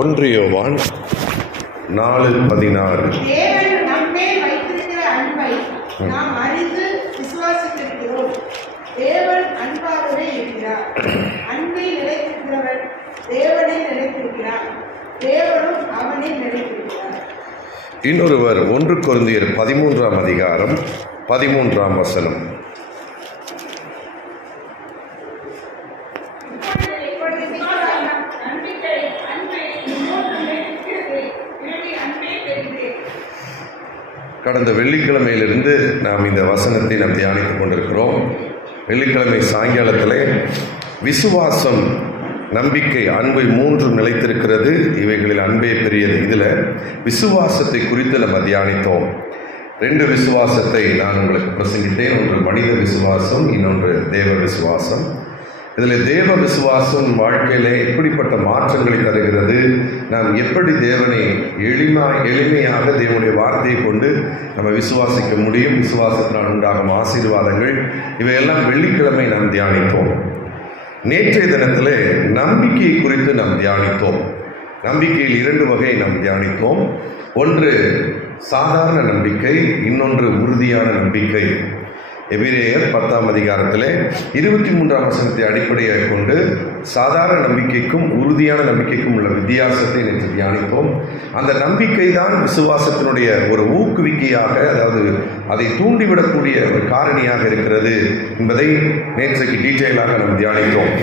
1 யோவான் 4:16. தேவன் நம்மேல் வைத்திருக்கிற அன்பை நாம் அறிந்து விசுவாசித்திருக்கிறோம். தேவன் அன்பாகவே இருக்கிறார். அன்பில் நிலைத்திருக்கிறவன் தேவனில் நிலைத்திருக்கிறார், தேவனும் அவனில் நிலைத்திருக்கிறார். இன்னொருவர் 1 கொரிந்தியர் 13ஆம் அதிகாரம் 13ஆம் வசனம். கடந்த வெள்ளிக்கிழமையிலிருந்து நாம் இந்த வசனத்தை நாம் தியானித்துக் கொண்டிருக்கிறோம். வெள்ளிக்கிழமை சாயங்காலத்தில் விசுவாசம், நம்பிக்கை, அன்பை 3 நிலைத்திருக்கிறது, இவைகளில் அன்பே பெரியது. இதில் விசுவாசத்தை குறித்து நம்ம தியானித்தோம். 2 விசுவாசத்தை நான் உங்களுக்கு பிரசங்கித்தேன். ஒன்று மனித விசுவாசம், இன்னொன்று தேவ விசுவாசம். இதில் தேவ விசுவாசம் வாழ்க்கையில் எப்படிப்பட்ட மாற்றங்களை தருகிறது, நாம் எப்படி தேவனை எளிமையாக தேவனுடைய வார்த்தையை கொண்டு நம்ம விசுவாசிக்க முடியும், விசுவாசத்தினால் உண்டாகும் ஆசீர்வாதங்கள், இவையெல்லாம் வெள்ளிக்கிழமை நாம் தியானித்தோம். நேற்றைய தினத்தில் நம்பிக்கை குறித்து நாம் தியானித்தோம். நம்பிக்கையில் 2 வகை நாம் தியானித்தோம். ஒன்று சாதாரண நம்பிக்கை, இன்னொன்று உறுதியான நம்பிக்கை. எபிரேயர் 10ஆம் அதிகாரத்தில் 23ஆம் வசனத்தை அடிப்படையாக கொண்டு சாதாரண நம்பிக்கைக்கும் உறுதியான நம்பிக்கைக்கும் உள்ள வித்தியாசத்தை நேற்று தியானித்தோம். அந்த நம்பிக்கை தான் விசுவாசத்தினுடைய ஒரு ஊக்குவிக்கையாக, அதாவது அதை தூண்டிவிடக்கூடிய ஒரு காரணியாக இருக்கிறது என்பதை நேற்றைக்கு டீட்டெயிலாக நாம் தியானித்தோம்.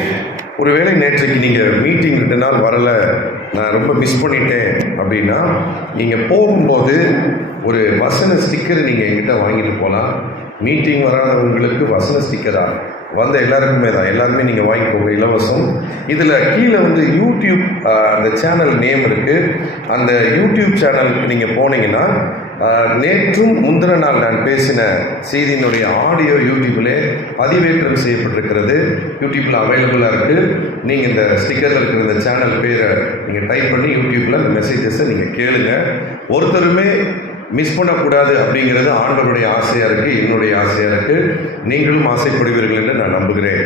ஒருவேளை நேற்றைக்கு நீங்கள் மீட்டிங் 2 நாள் வரலை, நான் ரொம்ப மிஸ் பண்ணிட்டேன் அப்படின்னா, நீங்கள் போகும்போது ஒரு வசன ஸ்டிக்கரை நீங்கள் என்கிட்ட வாங்கிட்டு போகலாம். மீட்டிங் வராதவங்களுக்கு வசன ஸ்டிக்கரா வந்த எல்லாருக்குமே தான், எல்லாருமே நீங்கள் வாங்கிக்கோங்க, இலவசம். இதில் கீழே யூடியூப் அந்த சேனல் நேம் இருக்குது. அந்த யூடியூப் சேனலுக்கு நீங்கள் போனீங்கன்னா நேற்றும் முந்தின நாள் நான் பேசின செய்தியினுடைய ஆடியோ யூடியூப்பில் பதிவேற்றம் செய்யப்பட்டிருக்கிறது. யூடியூப்பில் அவைலபிளாக இருக்குது. நீங்கள் இந்த ஸ்டிக்கரில் இருக்கிற இந்த சேனல் பேரை நீங்கள் டைப் பண்ணி யூடியூப்பில் அந்த மெசேஜஸை நீங்கள் கேளுங்க. ஒருத்தருமே மிஸ் பண்ணக்கூடாது அப்படிங்கிறது ஆண்டவருடைய ஆசையாக இருக்குது, என்னுடைய ஆசையாக இருக்குது, நீங்களும் ஆசைப்படுவீர்கள் என்று நான் நம்புகிறேன்.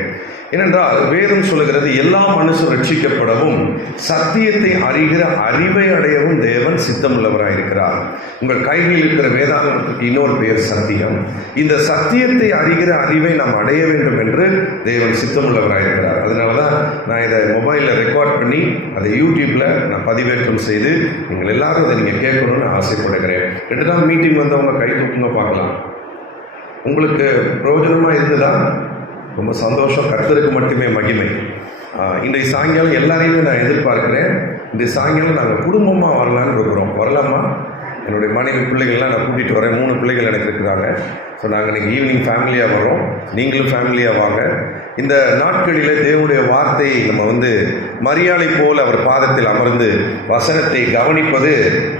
ஏனென்றால் வேதம் சொல்லுகிறது, எல்லா மனுஷரும் ரட்சிக்கப்படவும் சத்தியத்தை அறிகிற அறிவை அடையவும் தேவன் சித்தமுள்ளவராக இருக்கிறார். உங்கள் கைகளில் இருக்கிற வேதாகமத்துக்கு இன்னொரு பெயர் சத்தியம். இந்த சத்தியத்தை அறிகிற அறிவை நாம் அடைய வேண்டும் என்று தேவன் சித்தமுள்ளவராக இருக்கிறார். அதனால தான் நான் இதை மொபைலில் ரெக்கார்ட் பண்ணி அதை யூடியூப்பில் நான் பதிவேற்றம் செய்து நீங்கள் எல்லாரும் இதை நீங்கள் கேட்கணும்னு ஆசைப்படுகிறேன். 2 நாள் மீட்டிங் வந்தவங்க கை தூக்குங்க பார்க்கலாம். உங்களுக்கு பிரயோஜனமாக இருந்ததா? ரொம்ப சந்தோஷம். கர்த்தருக்கு மட்டுமே மகிமை. இன்றைய சாயங்காலம் எல்லாரையுமே நான் எதிர்பார்க்கிறேன். இன்றைய சாயங்காலம் நாங்கள் குடும்பமாக வரலான்னு இருக்கிறோம். வரலாமா? என்னுடைய மனைவி பிள்ளைகள்லாம் நான் கூட்டிகிட்டு வரேன். 3 பிள்ளைகள் எனக்கு இருக்கிறாங்க. ஸோ நாங்கள் இன்றைக்கி ஈவினிங் ஃபேமிலியாக வரோம். நீங்களும் ஃபேமிலியாக வாங்க. இந்த நாட்களில் தேவனுடைய வார்த்தையை நம்ம மரியாதை போல் அவர் பாதத்தில் அமர்ந்து வசனத்தை கவனிப்பது,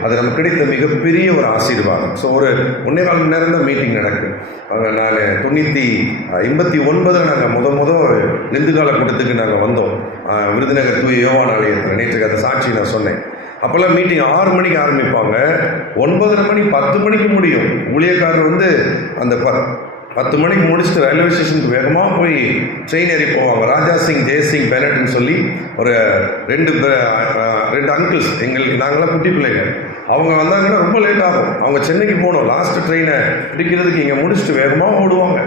அது நமக்கு கிடைத்த மிகப்பெரிய ஒரு ஆசீர்வாதம். ஸோ ஒரு 1.25 மணி நேரம் தான் மீட்டிங் நடக்கும். நான் 1989 நாங்கள் நெந்துகால கூட்டத்துக்கு நாங்கள் வந்தோம். விருதுநகர் தூய யோவான் ஆலயத்தில். நேற்றுக்கு அந்த சாட்சி நான் சொன்னேன். அப்போல்லாம் மீட்டிங் 6 மணிக்கு ஆரம்பிப்பாங்க, 9:30 மணி 10 மணிக்கு முடியும். ஊழியக்காரர் அந்த 10 மணிக்கு முடிச்சுட்டு ரயில்வே ஸ்டேஷனுக்கு வேகமாக போய் ட்ரெயின் ஏறி போவாங்க. ராஜா சிங், ஜெயசிங், பெனட்னு சொல்லி ஒரு 2 அங்கிள்ஸ், நாங்களாம் குட்டி பிள்ளைங்க. அவங்க வந்தாங்கன்னா ரொம்ப லேட் ஆகும். அவங்க சென்னைக்கு போகணும். லாஸ்ட் ட்ரெயினை பிடிக்கிறதுக்கு இங்கே முடிச்சுட்டு வேகமாக ஓடுவாங்க.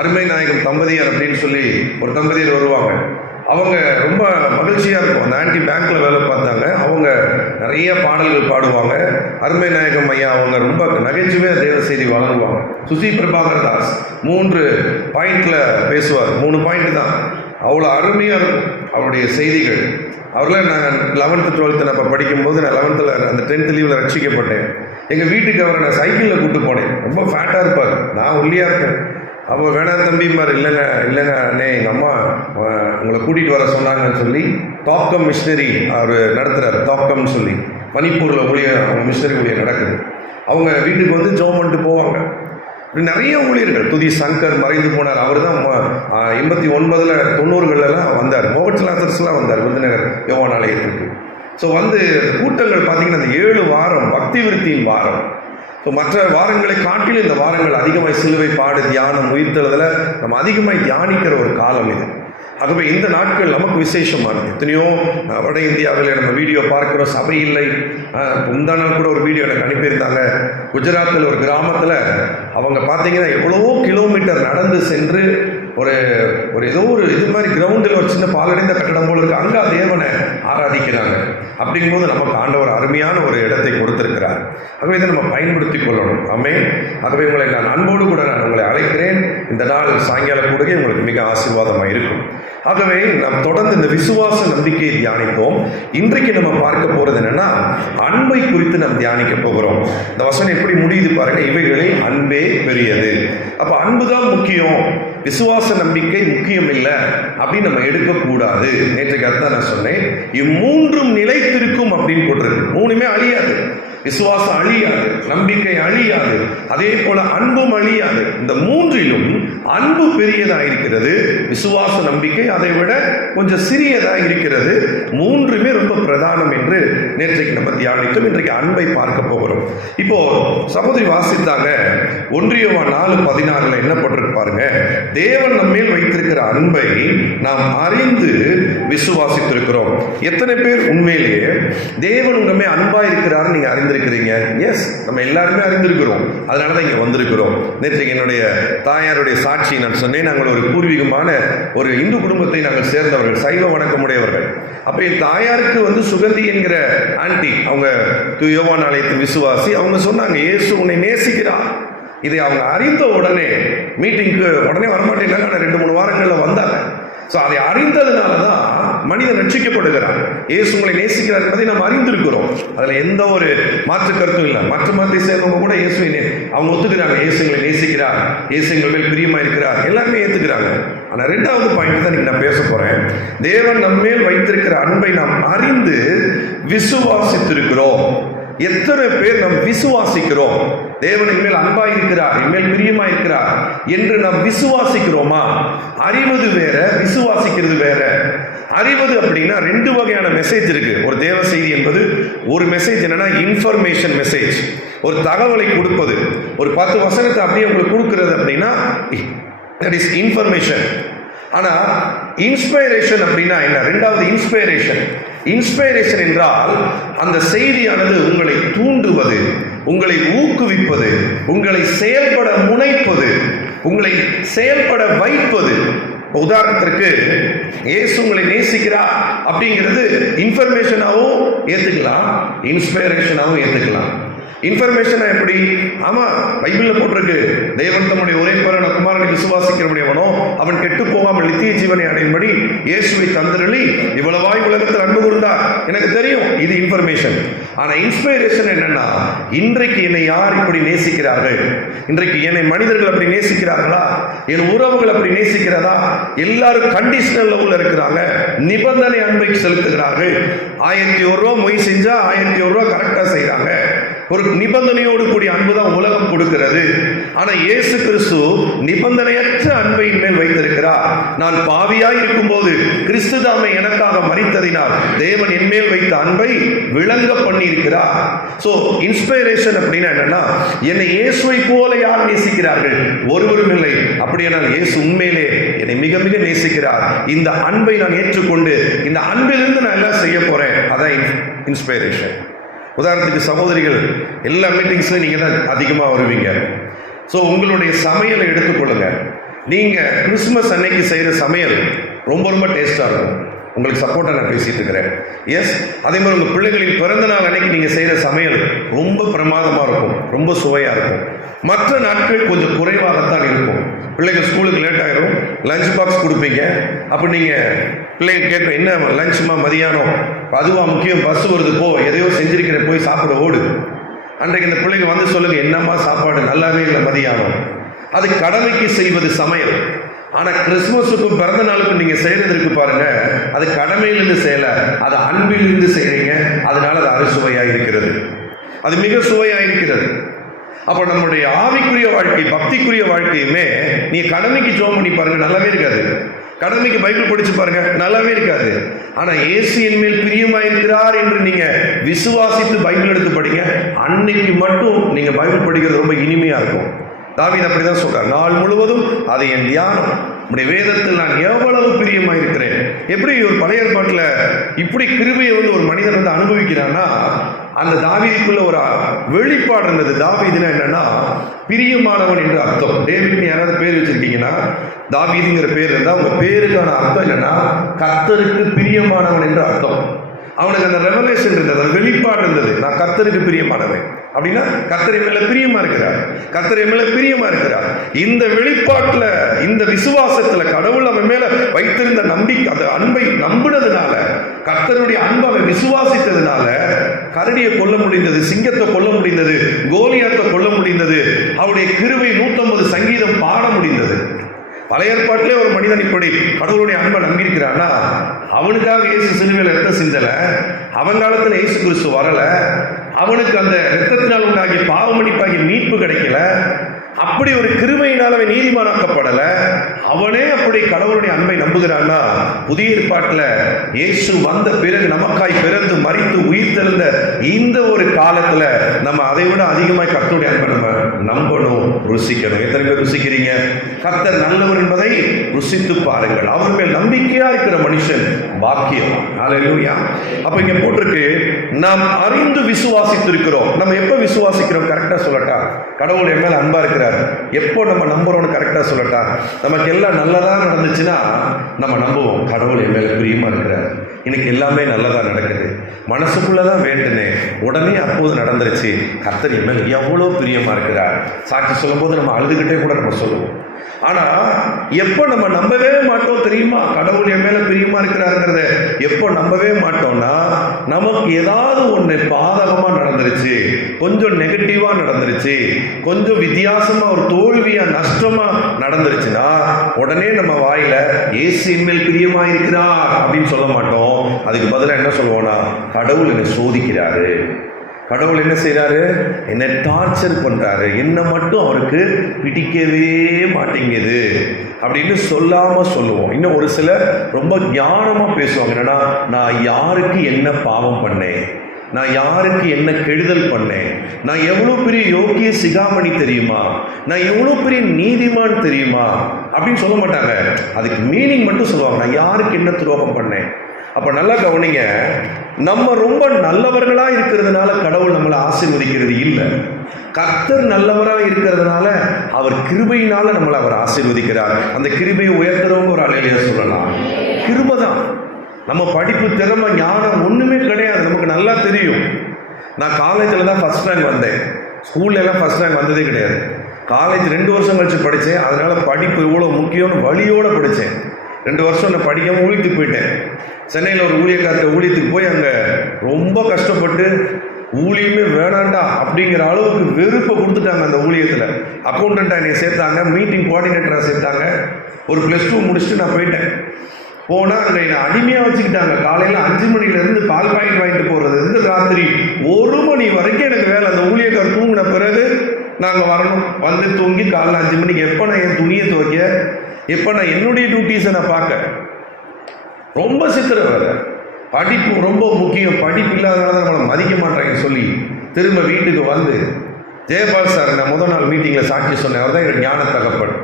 அருமை நாயகம் தம்பதியர் அப்படின்னு சொல்லி ஒரு தம்பதியர் வருவாங்க. அவங்க ரொம்ப மகிழ்ச்சியாக இருக்கும். அந்த ஆன்டி பேங்க்கில் வேலை பார்த்தாங்க. அவங்க நிறைய பாடல்கள் பாடுவாங்க. அருமை நாயகம் ஐயா அவங்க ரொம்ப நகைச்சுவையாக தேவ செய்தி வழங்குவாங்க. சுசி பிரபாகர் தாஸ் 3 பாயிண்டில் பேசுவார். 3 பாயிண்ட் தான். அவ்வளோ அருமையாக இருக்கும் அவருடைய செய்திகள். அவர்களாம் நான் 11th 12th அப்போ படிக்கும்போது, நான் 11th அந்த 10th லீவில் ரட்சிக்கப்பட்டேன். எங்கள் வீட்டுக்கு அவரை நான் சைக்கிளில் கூப்பிட்டு போனேன். ரொம்ப ஃபேட்டாக இருப்பார், நான் ஒல்லியாக இருப்பேன். அப்போ வேணாம் தம்பிமார், இல்லைங்க அண்ணே, எங்கள் அம்மா உங்களை கூட்டிகிட்டு வர சொன்னாங்கன்னு சொல்லி தாக்கம் மிஷினரி அவர் நடத்துகிறார். தாக்கம்னு சொல்லி மணிப்பூரில் அவங்க மிஷினரி ஊழியர் நடக்குது. அவங்க வீட்டுக்கு ஜெபம் பண்ணிட்டு போவாங்க. இப்படி நிறைய ஊழியர்கள், துதி சங்கர் மறைந்து போனார். அவர் தான் 89 90களெல்லாம் வந்தார். மோகன்லாசர்ஸ்லாம் வந்தார் விருதுநகர் யோவான் ஆலயத்திற்கு. ஸோ கூட்டங்கள் பார்த்தீங்கன்னா அந்த 7 வாரம் பக்தி விருத்தியின் வாரம். ஸோ மற்ற வாரங்களை காட்டிலும் இந்த வாரங்கள் அதிகமாக சிலுவை பாடு, தியானம், உயிர்த்தெழுதலை நம்ம அதிகமாக தியானிக்கிற ஒரு காலம் இது. ஆகவே இந்த நாட்கள் நமக்கு விசேஷமானது. எத்தனையோ வட இந்தியாவில் நம்ம வீடியோ பார்க்கிறோம், சபை இல்லை. முந்தா நாள் கூட ஒரு வீடியோ எனக்கு அனுப்பியிருந்தாங்க. குஜராத்தில் ஒரு கிராமத்தில் அவங்க பார்த்தீங்கன்னா எவ்வளவோ கிலோமீட்டர் நடந்து சென்று ஒரு ஏதோ ஒரு இது மாதிரி கிரவுண்டில் ஒரு சின்ன பாலடைந்த கட்டடம் போல இருக்கு, அங்கே தேவனை ஆராதிக்கிறாங்க. அப்படிங்கும்போது நமக்கு ஆண்டவர் அருமையான ஒரு இடத்தை கொடுத்திருக்கிறார். ஆகவே இதை நம்ம பயன்படுத்தி கொள்ளணும். ஆமென். ஆகவே உங்களை நான் அன்போடு கூட நான் உங்களை அழைக்கிறேன். இந்த நாள் சாயங்கால கூடவே உங்களுக்கு மிக ஆசீர்வாதமாக இருக்கும். ஆகவே நாம் தொடர்ந்து இந்த விசுவாச நம்பிக்கையை தியானிப்போம். இன்றைக்கு நம்ம பார்க்க போறது என்னன்னா, அன்பை குறித்து நாம் தியானிக்க போகிறோம். இந்த வசனம் எப்படி முடியுது பாருங்க, இவைகளில் அன்பே பெரியது. அப்ப அன்புதான் முக்கியம், விசுவாச நம்பிக்கை முக்கியம் இல்லை அப்படின்னு நம்ம எடுக்கக்கூடாது. நேற்றைக்கு அதுதான் நான் சொன்னேன், இம்மூன்றும் நிலைத்திருக்கும் அப்படின்னு போட்டிருக்கு. மூணுமே அழியாது. விசுவாசம் அழியாது, நம்பிக்கை அழியாது, அதே போல அன்பும் அழியாது. இந்த மூன்றிலும் அன்பு பெரியதாக இருக்கிறது, விசுவாச நம்பிக்கை அதை விட கொஞ்சம் சிறியதாக இருக்கிறது. மூன்றுமே ரொம்ப பிரதானம் என்று நேற்றைக்கு நம்ம தியானித்தோம். இன்றைக்கு அன்பை பார்க்க போகிறோம். இப்போ சகோதரி வாசித்தாங்க 1 யோவான் 4:16 என்ன போட்டிருக்கு பாருங்க, தேவன் நம்மேல் வைத்திருக்கிற அன்பை நாம் அறிந்து விசுவாசித்திருக்கிறோம். எத்தனை பேர் உண்மையிலேயே தேவன் உண்மை அன்பா இருக்கிறார் நீங்க அறிந்திருக்கிறீங்க? எஸ், நம்ம எல்லாருமே அறிந்திருக்கிறோம். அதனாலதான் இங்க வந்திருக்கிறோம். நேற்றைக்கு என்னுடைய தாயாருடைய சாட்சி நான் சொன்னேன். நாங்கள் ஒரு பூர்வீகமான ஒரு இந்து குடும்பத்தை நாங்கள் சேர்ந்தவர்கள், சைவ வணக்கமுடையவர்கள். அப்ப என் தாயாருக்கு சுகந்தி என்கிற ஆண்டி, அவங்க யோவான் ஆலயத்தின் விசுவாசி, அவங்க சொன்னாங்க இயேசு உன்னை நேசிக்கிறார். இதை அவங்க அறிந்த உடனே மீட்டிங்க்கு உடனே வரமாட்டேங்கிறாங்க, ஆனால் 2-3 வாரங்கள்ல வந்தாங்க. ஸோ அதை அறிந்ததுனாலதான் மனிதன் ரட்சிக்கப்படுகிறார். இயேசு உங்களை நேசிக்கிறார் என்பதை நாம் அறிந்திருக்கிறோம். அதுல எந்த ஒரு மாற்று கருத்தும் இல்லை. மற்ற மதத்தை சேர்ந்தவங்க கூட இயேசுவை அவங்க ஒத்துக்கிறாங்க, இயேசு எங்களை நேசிக்கிறார், இயேசு எங்கள் மேல் பிரியமா இருக்கிறார், எல்லாருமே ஏத்துக்கிறாங்க. ஆனா 2வது பாயிண்ட் தான் நான் பேச போறேன். தேவன் நம்ம மேல் வைத்திருக்கிற அன்பை நாம் அறிந்து விசுவாசித்திருக்கிறோம். எத்தனை பேர் நாம் விசுவாசிக்கிறோம்? தேவன் என்மேல் அன்பா இருக்கிறார், என்மேல் பிரியமா இருக்கிறார் என்று நாம் விசுவாசிக்கிறோமா? அறிவது வேற, விசுவாசிக்கிறது வேற. அறிவது அப்படின்னா 2 வகையான மெசேஜ் இருக்கு. ஒரு தேவ செய்தி என்பது ஒரு மெசேஜ் என்னன்னா இன்ஃபர்மேஷன் மெசேஜ், ஒரு தகவலை கொடுப்பது. ஒரு 10 வசனத்தை அப்படியே உங்களுக்கு கொடுக்கிறது அப்படின்னா தட் இஸ் இன்ஃபர்மேஷன். ஆனா இன்ஸ்பைரேஷன் அப்படின்னா என்ன? 2வது இன்ஸ்பைரேஷன். இன்ஸ்பைரேஷன் என்றால் அந்த செய்தியானது உங்களை தூண்டுவது, உங்களை ஊக்குவிப்பது, உங்களை செயல்பட முனைப்பது, உங்களை செயல்பட வைப்பது. உதாரணத்திற்கு இயேசு உங்களை நேசிக்கிறார் அப்படிங்கிறது இன்ஃபர்மேஷனாகவும் ஏத்துக்கலாம், இன்ஸ்பைரேஷனாகவும் ஏத்துக்கலாம். இன்ஃபர்மேஷன் எப்படி? ஆமா, பைபிள்ல போட்டிருக்கு, தேவன் தம்முடைய ஒரே பேரான குமாரனை விசுவாசிக்கிறவனோ அவன் கெட்டு போகாமல் நித்திய ஜீவனை அடையும்படி இயேசுவை தந்தருளி இவ்வளவாய் உலகத்தில் அன்பு கூர்ந்தார். எனக்கு தெரியும், இது இன்ஃபர்மேஷன். ஆனா இன்ஸ்பைரேஷன் என்னன்னா, இன்றைக்கு என்னை யார் இப்படி நேசிக்கிறார்கள், இன்றைக்கு என்னை மனிதர்கள் அப்படி நேசிக்கிறார்களா, என் உறவுகள் அப்படி நேசிக்கிறதா? எல்லாரும் கண்டிஷனல் லவ்ல இருக்கிறாங்க, நிபந்தனை அன்பை செலுத்துகிறார்கள். 1001 ரூபா மொய் செஞ்சா 1001 ரூபா கரெக்டா செய்யறாங்க. ஒரு நிபந்தனையோடு கூடிய அன்பு தான் உலகம் கொடுக்கிறது. ஆனா இயேசு கிறிஸ்து நிபந்தனையற்ற அன்பை மேல் வைத்திருக்கிறார். நான் பாவியாய் இருக்கும் போது கிறிஸ்து தாமே எனக்காக மரித்ததினால் தேவன் என் மேல் வைத்த அன்பை விளங்க பண்ணி இருக்கிறார். சோ இன்ஸ்பைரேஷன் அப்படின்னா என்னன்னா, என்னை இயேசுவை போல யார் நேசிக்கிறார்கள்? ஒருவரும் இல்லை. அப்படியானால் இயேசு உண்மையிலே என்னை மிக மிக நேசிக்கிறார். இந்த அன்பை நான் ஏற்றுக்கொண்டு இந்த அன்பிலிருந்து நான் எல்லாம் செய்ய போறேன். அதான் இன்ஸ்பைரேஷன். உதாரணத்துக்கு சகோதரிகள் எல்லா மீட்டிங்ஸ்லையும் நீங்க தான் அதிகமாக வருவீங்க. ஸோ உங்களுடைய சமையலை எடுத்துக்கொள்ளுங்க. நீங்க கிறிஸ்துமஸ் அன்னைக்கு செய்யற சமையல் ரொம்ப ரொம்ப டேஸ்டா இருக்கும். உங்களுக்கு சப்போர்ட்டா நான் பேசிட்டு இருக்கிறேன். எஸ், அதே மாதிரி உங்க பிள்ளைகளின் பிறந்த நாள் அன்னைக்கு நீங்க செய்யற சமையல் ரொம்ப பிரமாதமா இருக்கும், ரொம்ப சுவையா இருக்கும். மற்ற நாட்கள் கொஞ்சம் குறைவாகத்தான் இருக்கும். பிள்ளைகள் ஸ்கூலுக்கு லேட் ஆகிடும், லஞ்ச் பாக்ஸ் கொடுப்பீங்க. அப்போ நீங்கள் பிள்ளைங்க கேட்க, என்ன லஞ்சுமா மதியானம்? அதுவா முக்கியம், பஸ் வருது போ, எதையோ செஞ்சிருக்கிறேன் போய் சாப்பிட ஓடு. அன்றைக்கு இந்த பிள்ளைங்க வந்து சொல்லுங்க, என்னம்மா சாப்பாடு நல்லாவே இல்லை மதியானம். அது கடமைக்கு செய்வது சமையல். ஆனால் கிறிஸ்துமஸுக்கும் பிறந்த நாளுக்கும் நீங்கள் செய்கிறது இருக்கு பாருங்க, அது கடமையிலிருந்து செய்யல, அது அன்பிலிருந்து செய்கிறீங்க. அதனால அது அறுசுவையாக இருக்கிறது, அது மிக சுவையாக இருக்கிறது. அப்போ நம்மளுடைய ஆவிக்குரிய வாழ்க்கை, பக்திக்குரிய வாழ்க்கையுமே நீங்க கடமைக்கு ஜெபம் பண்ணி பாருங்க, நல்லாவே இருக்காது. கடமைக்கு பைபிள் படிச்சு பாருங்க, நல்லாவே இருக்காது. ஆனா இயேசு என் மேல் பிரியமாயிருக்கிறார் என்று நீங்க விசுவாசித்து பைபிள் எடுத்து படிங்க, அன்னைக்கு மட்டும் நீங்க பைபிள் படிக்கிறது ரொம்ப இனிமையா இருக்கும். தாவீது அப்படிதான் சொல்றார், நாள் முழுவதும் அது என் தியானம். உடைய வேதத்தில் நான் எவ்வளவு பிரியமா இருக்கிறேன். எப்படி ஒரு பழைய ஏற்பாட்டில் இப்படி கிருபையை ஒரு மனிதன் அனுபவிக்கிறான்னா, அந்த தாவீதுக்குள்ள ஒரு வெளிப்பாடு இருந்தது. தாவீதுனா என்னன்னா பிரியமானவன் என்று அர்த்தம். டேவிட்னு யாராவது பேர் வச்சிருக்கீங்கன்னா, தாவீதுங்கிற பேர் இருந்தா உங்க பேருக்கான அர்த்தம் என்னன்னா கர்த்தருக்கு பிரியமானவன் என்று அர்த்தம். அவனுக்கு அந்த ரெவலேஷன் இருந்தது, அந்த வெளிப்பாடு இருந்தது. நான் கர்த்தருக்கு பிரியமானவன் அப்படின்னா கர்த்தரை மேல பிரியமா இருக்கிறார், கர்த்தரை மேல பிரியமா இருக்கிறார். இந்த வெளிப்பாட்டுல, இந்த விசுவாசத்துல கடவுள் அவன் மேல வைத்திருந்த நம்பிக்கை, அந்த அன்பை நம்பினதுனால, கர்த்தருடைய அன்பை அவன் விசுவாசித்ததுனால கரடியை கொல்ல முடிந்தது, சிங்கத்தை கொல்ல முடிந்தது, கோலியாத்தை கொல்ல முடிந்தது, அவருடைய கிருபை 150 சங்கீதம் பாட முடிந்தது. பழைய ஏற்பாட்டிலே ஒரு மனிதன் இப்படி கடவுளுடைய அன்பை நம்பியிருக்கிறான்னா, அவனுக்காக இயேசு சிலுவையில் ரத்தம் சிந்தல, அவன் காலத்தில் இயேசு கிறிஸ்து வரல, அவனுக்கு அந்த ரத்தத்தினால் உண்டாகிய பாவமன்னிப்பாகிய மீட்பு கிடைக்கல, அப்படி ஒரு கிருபையினால் அவன் நீதிமானாக்கப்படல, அவனே அப்படி கடவுளுடைய அன்பை நம்புகிறான்னா, புதிய ஏற்பாட்டில் இயேசு வந்த பிறகு நமக்காய் பிறந்து மரித்து உயிர் தெழுந்த இந்த ஒரு காலத்துல நம்ம அதை விட அதிகமாய் கர்த்தருடைய அன்பை நம்ம நம்பணும், ருசிக்கணும். எத்தனை பேர் ருசிக்கிறீங்க? கர்த்தர் நல்லவர் என்பதை ருசித்து பாருங்கள். அவர் மேல் நம்பிக்கையா இருக்கிற மனுஷன் பாக்கியம். ஹல்லேலூயா. அப்ப இங்க போட்டிருக்கு, நாம் அறிந்து விசுவாசித்திருக்கிறோம். நம்ம எப்ப விசுவாசிக்கிறோம் கரெக்டா சொல்லட்டா? கடவுள் என் மேல அன்பா இருக்கிறார் எப்போ நம்ம நம்புறோம்னு கரெக்டா சொல்லட்டா? நமக்கு எல்லாம் நல்லதா நடந்துச்சுன்னா நம்ம நம்புவோம், கடவுள் என் மேல பிரியமா இருக்கிறார், எனக்கு எல்லாமே நல்லதா நடக்குது, மனசுக்குள்ளதான் வேண்டுனேன், உடனே அப்போது நடந்துருச்சு, கர்த்தர் என் மேல எவ்வளவு பிரியமா இருக்கிறார். சாட்சி சொல்லும் போது நம்ம அழுதுகிட்டே கூட நம்ம சொல்லுவோம். ஆனா எப்போ நம்ம நம்பவே மாட்டோம் தெரியுமா? கடவுள் என் மேல பிரியமா இருக்கிறாருங்கிறத எப்போ நம்பவே மாட்டோம்னா, நமக்கு ஏதாவது ஒண்ணு பாதகமா நடந்துருச்சு, கொஞ்சம் நெகட்டிவா நடந்துருச்சு, கொஞ்சம் வித்தியாசமா ஒரு தோல்வியா நஷ்டமா நடந்துருச்சுன்னா உடனே நம்ம வாயில இயேசுவின் மேல் பிரியமா இருக்கிறார் அப்படின்னு சொல்ல மாட்டோம். அதுக்கு பதிலா என்ன சொல்லுவோம்னா, கடவுள் என்னை சோதிக்கிறாரு, கடவுள் என்ன செய்யறாரு, என்னை டார்ச்சர் பண்றாரு, என்ன மட்டும் அவருக்கு பிடிக்கவே மாட்டேங்குது அப்படின்னு சொல்லாம சொல்லுவோம். இன்னும் ஒரு சிலர் ரொம்ப ஞானமா பேசுவாங்க, என்னன்னா நான் யாருக்கு என்ன பாவம் பண்ணேன், நான் யாருக்கு என்ன கெடுதல் பண்ணேன், நான் எவ்வளவு பெரிய யோகிய சிகாமணி தெரியுமா, நான் எவ்வளவு பெரிய நீதிமான் தெரியுமா அப்படின்னு சொல்ல மாட்டாங்க. அதுக்கு மீனிங் மட்டும் சொல்லுவாங்க, நான் யாருக்கு என்ன துரோகம் பண்ணேன். அப்ப நல்லா கவனிங்க, நம்ம ரொம்ப நல்லவர்களா இருக்கிறதுனால கடவுள் நம்மளை ஆசீர்வதிக்கிறது இல்லை. கர்த்தர் நல்லவராக இருக்கிறதுனால அவர் கிருபையினால நம்மளை அவர் ஆசீர்வதிக்கிறார். அந்த கிருபையை உயர்த்துறவங்க ஒரு அலையிலேயே சொல்லலாம், கிருபை தான். நம்ம படிப்பு, திறமை, ஞானம் ஒண்ணுமே கிடையாது, நமக்கு நல்லா தெரியும். நான் காலேஜில் தான் ஃபர்ஸ்ட் ரேங்க் வந்தேன், ஸ்கூல்ல எல்லாம் ஃபர்ஸ்ட் ரேங்க் வந்ததே கிடையாது. காலேஜ் 2 வருஷம் கழிச்சு படித்தேன், அதனால படிப்பு இவ்வளோ முக்கியம்னு வழியோடு படித்தேன். 2 வருஷம் நான் படிக்காமல் ஊழியத்துக்கு போயிட்டேன். சென்னையில் ஒரு ஊழியக்காரத்தை ஊழியத்துக்கு போய் அங்கே ரொம்ப கஷ்டப்பட்டு ஊழியமே வேணாண்டா அப்படிங்கிற அளவுக்கு வெறுப்பை கொடுத்துட்டாங்க. அந்த ஊழியத்தில் அக்கௌண்டண்ட்டாக என்னை சேர்த்தாங்க, மீட்டிங் கோஆர்டினேட்டராக சேர்த்தாங்க. ஒரு +2 முடிச்சுட்டு நான் போயிட்டேன். போனால் அங்கே என்னை அடிமையாக வச்சுக்கிட்டாங்க. காலையில் 5 மணிலேருந்து பால் பாக்கெட் வாங்கிட்டு போகிறதுலேருந்து ராத்திரி 1 மணி வரைக்கும் எனக்கு வேலை. அந்த ஊழியக்காரர் தூங்கின பிறகு நாங்கள் வரணும், வந்து தூங்கி காலையில் 5 மணிக்கு எப்போ நான் என் துணியை துவைக்க, எப்போ நான் என்னுடைய டியூட்டிஸை நான் பார்க்க, ரொம்ப சித்திரம் வேலை. படிப்பு ரொம்ப முக்கியம், படிப்பு இல்லாதனால தான் நம்மளை மதிக்க மாட்டாங்க சொல்லி திரும்ப வீட்டுக்கு வந்து ஜெயபால் சார் நான் முதல் நாள் மீட்டிங்கில் சாட்சி சொன்னேன். அவர் தான் எனக்கு ஞான தகப்பன்.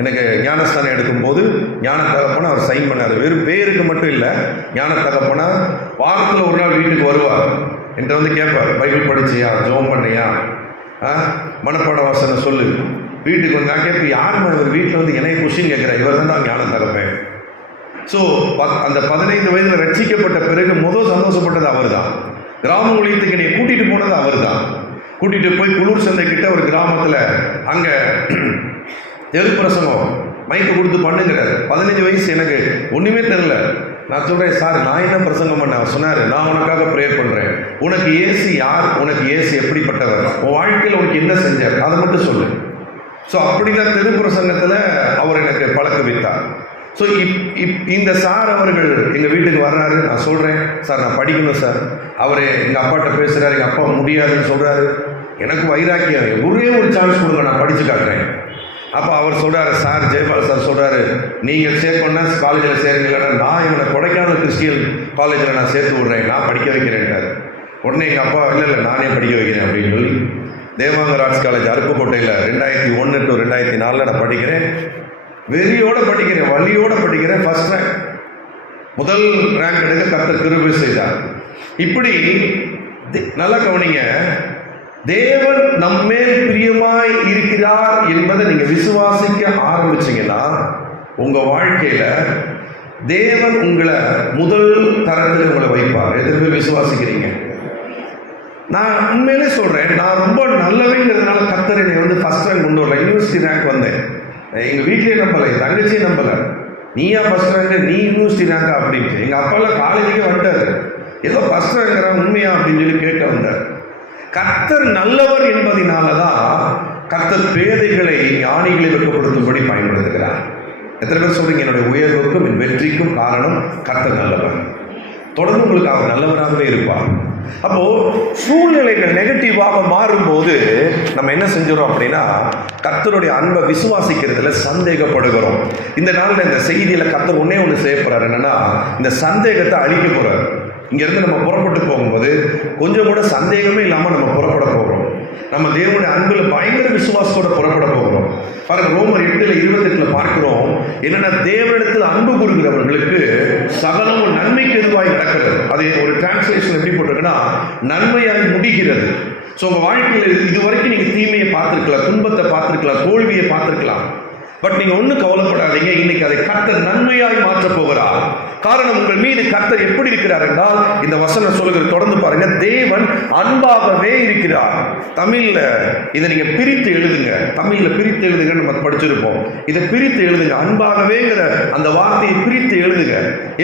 எனக்கு ஞானஸ்தானம் எடுக்கும்போது ஞான தகப்பனா அவர் சைன் பண்ணார். வெறும் பேருக்கு மட்டும் இல்லை, ஞான தகப்பனா வாரத்தில் ஒரு நாள் வீட்டுக்கு வருவார். என்கிட்ட வந்து கேட்பார், பைபிள் படிச்சியா, ஜெபம் பண்ணியா, மனப்பாட வாசனை சொல்லு. வீட்டுக்கு வந்து நான் கேட்பேன், யாருமே ஒரு வீட்டில் வந்து என்னை கொஸ்டின் கேட்குறேன், இவர் தான் ஞான தகப்பேன். ஸோ அந்த 15 வயதில் ரட்சிக்கப்பட்ட பிறகு முதல் சந்தோஷப்பட்டது அவர் தான். கிராம ஊழியத்துக்கு என்னை கூட்டிகிட்டு போனது அவர் தான். கூட்டிகிட்டு போய் குளூர் சந்தை கிட்ட ஒரு கிராமத்தில் அங்கே தெருப்பிரசங்கம் மைக்கு கொடுத்து பண்ணுங்கிறார். 15 வயசு, எனக்கு ஒன்றுமே தெரில. நான் சொல்கிறேன், சார் நான் என்ன பிரசங்கம் பண்ண? அவர் சொன்னார், நான் உனக்காக ப்ரேயர் பண்ணுறேன், உனக்கு ஏசு யார், உனக்கு ஏசு எப்படிப்பட்டவர், உன் வாழ்க்கையில் உனக்கு என்ன செஞ்சார் அதை மட்டும் சொல்லு. ஸோ அப்படிதான் தெருப்பிரசங்கத்தில் அவர் எனக்கு பழக்க வைத்தார். ஸோ இந்த சார் அவர்கள் எங்கள் வீட்டுக்கு வர்றாரு. நான் சொல்கிறேன், சார் நான் படிக்கணும் சார். அவர் எங்கள் அப்பாட்ட பேசுகிறார், எங்கள் அப்பா முடியாதுன்னு சொல்கிறாரு. எனக்கு வைராக்கியம், ஒரே ஒரு சான்ஸ் கொடுங்க, நான் படித்து காட்டுறேன். அப்போ அவர் சொல்கிறாரு, சார் ஜெயபால் சார் சொல்கிறாரு, நீங்கள் சேர்க்கணுன்னா காலேஜில் சேருங்களா, நான் இவனை கொடைக்கானல் கிறிஸ்டியன் காலேஜில் நான் சேர்த்து விட்றேன், நான் படிக்க வைக்கிறேன்ட்டார். உடனே எங்கள் அப்பா, இல்லை நானே படிக்க வைக்கிறேன் அப்படின்னு சொல்லி தேவாங்கர் ஆர்ட்ஸ் காலேஜ் அருப்புக்கோட்டையில் 2001 to 2004 நான் படிக்கிறேன். வெறியோட படிக்கிறேன், வலியோட படிக்கிறேன், ஃபர்ஸ்ட் ரேங்க், முதல் ரேங்க் எடுக்க கர்த்தர் கிருபை செய்தார். இப்படி நல்லா கவனிங்க, தேவன் நம்மேல் பிரியமாய் இருக்கிறார் என்பதை நீங்க விசுவாசிக்க ஆரம்பிச்சீங்கன்னா உங்க வாழ்க்கையில தேவன் உங்களை முதல் தரத்தில் உங்களை வைப்பார். எதிர்ப்பு விசுவாசிக்கிறீங்க? நான் உண்மையிலே சொல்றேன், நான் ரொம்ப நல்லவைங்கிறதுனால கர்த்தர் என்னை வந்து ஃபர்ஸ்ட் ரேங்க் கொண்டு வரல, யூனிவர்சிட்டி ரேங்க் வந்தேன். எங்க வீட்லயே நம்பல, என் தங்கச்சியும் நம்பல, நீயா ஃபர்ஸ்ட் ரேங்க், நீ யூனிவர்சிட்டி ரேங்கா அப்படின்ட்டு. எங்க அப்பாலாம் காலேஜுக்கே வந்துட்டாரு, ஏதோ ஃபர்ஸ்ட் ரேங்க் உண்மையா அப்படின்னு சொல்லி கேட்க வந்தார். கர்த்தர் நல்லவர் என்பதனாலதான் கர்த்தர் பேதைகளை ஞானிகளை வெட்கப்படுத்தும்படி பயன்படுத்துகிறார். எத்தனை பேர் சொல்றீங்க என்னுடைய உயர்வுக்கும் என் வெற்றிக்கும் காரணம் கர்த்தர் நல்லவர்? தொடர்ந்து உங்களுக்கு அவர் நல்லவராகவே இருப்பார். அப்போ சூழ்நிலைகள் நெகட்டிவாக மாறும்போது நம்ம என்ன செஞ்சிடறோம் அப்படின்னா கர்த்தருடைய அன்பை விசுவாசிக்கிறதுல சந்தேகப்படுகிறோம். இந்த நாளில் இந்த செய்தியில கர்த்தர் ஒன்னே ஒன்று செய்ய போறாரு, என்னன்னா இந்த சந்தேகத்தை அழிக்க போறாரு. இங்க இருந்து நம்ம புறப்பட்டு போகும்போது கொஞ்சம் கூட சந்தேகமே இல்லாம நம்ம புறப்பட போகிறோம். நம்ம தேவனுடைய அன்புல பயங்கர விசுவாசத்தோட புறப்பட போகிறோம். பாருங்க, ரோமர் 8:28 பார்க்கிறோம், என்னன்னா தேவனிடத்தில் அன்பு கூறுகிறவர்களுக்கு சகலம் நன்மைக்கு எதுவாய் நடக்கிறது. அது ஒரு டிரான்ஸ்லேஷன் எப்படி போட்டிருக்குன்னா நன்மையாய் முடிகிறது. ஸோ உங்க வாழ்க்கையில் இதுவரைக்கும் நீங்க தீமையை பார்த்திருக்கலாம், துன்பத்தை பார்த்திருக்கலாம், தோல்வியை பார்த்திருக்கலாம். பட் நீங்க ஒன்றும் கவலைப்படாதீங்க, இன்னைக்கு அதை கர்த்தர் நன்மையாய் மாற்ற போகிறார். காரணம், உங்கள் மீது கர்த்தர் எப்படி இருக்கிறார் என்றால் இந்த வசனம் சொல்லுகிறது, தொடர்ந்து பாருங்க, தேவன் அன்பாகவே இருக்கிறார். தமிழ்ல இதை நீங்க பிரித்து எழுதுங்க, தமிழ்ல பிரித்து எழுதுங்க, நம்ம படிச்சிருப்போம். இதை பிரித்து எழுதுங்க, அன்பாகவேங்கிற அந்த வார்த்தையை பிரித்து எழுதுங்க.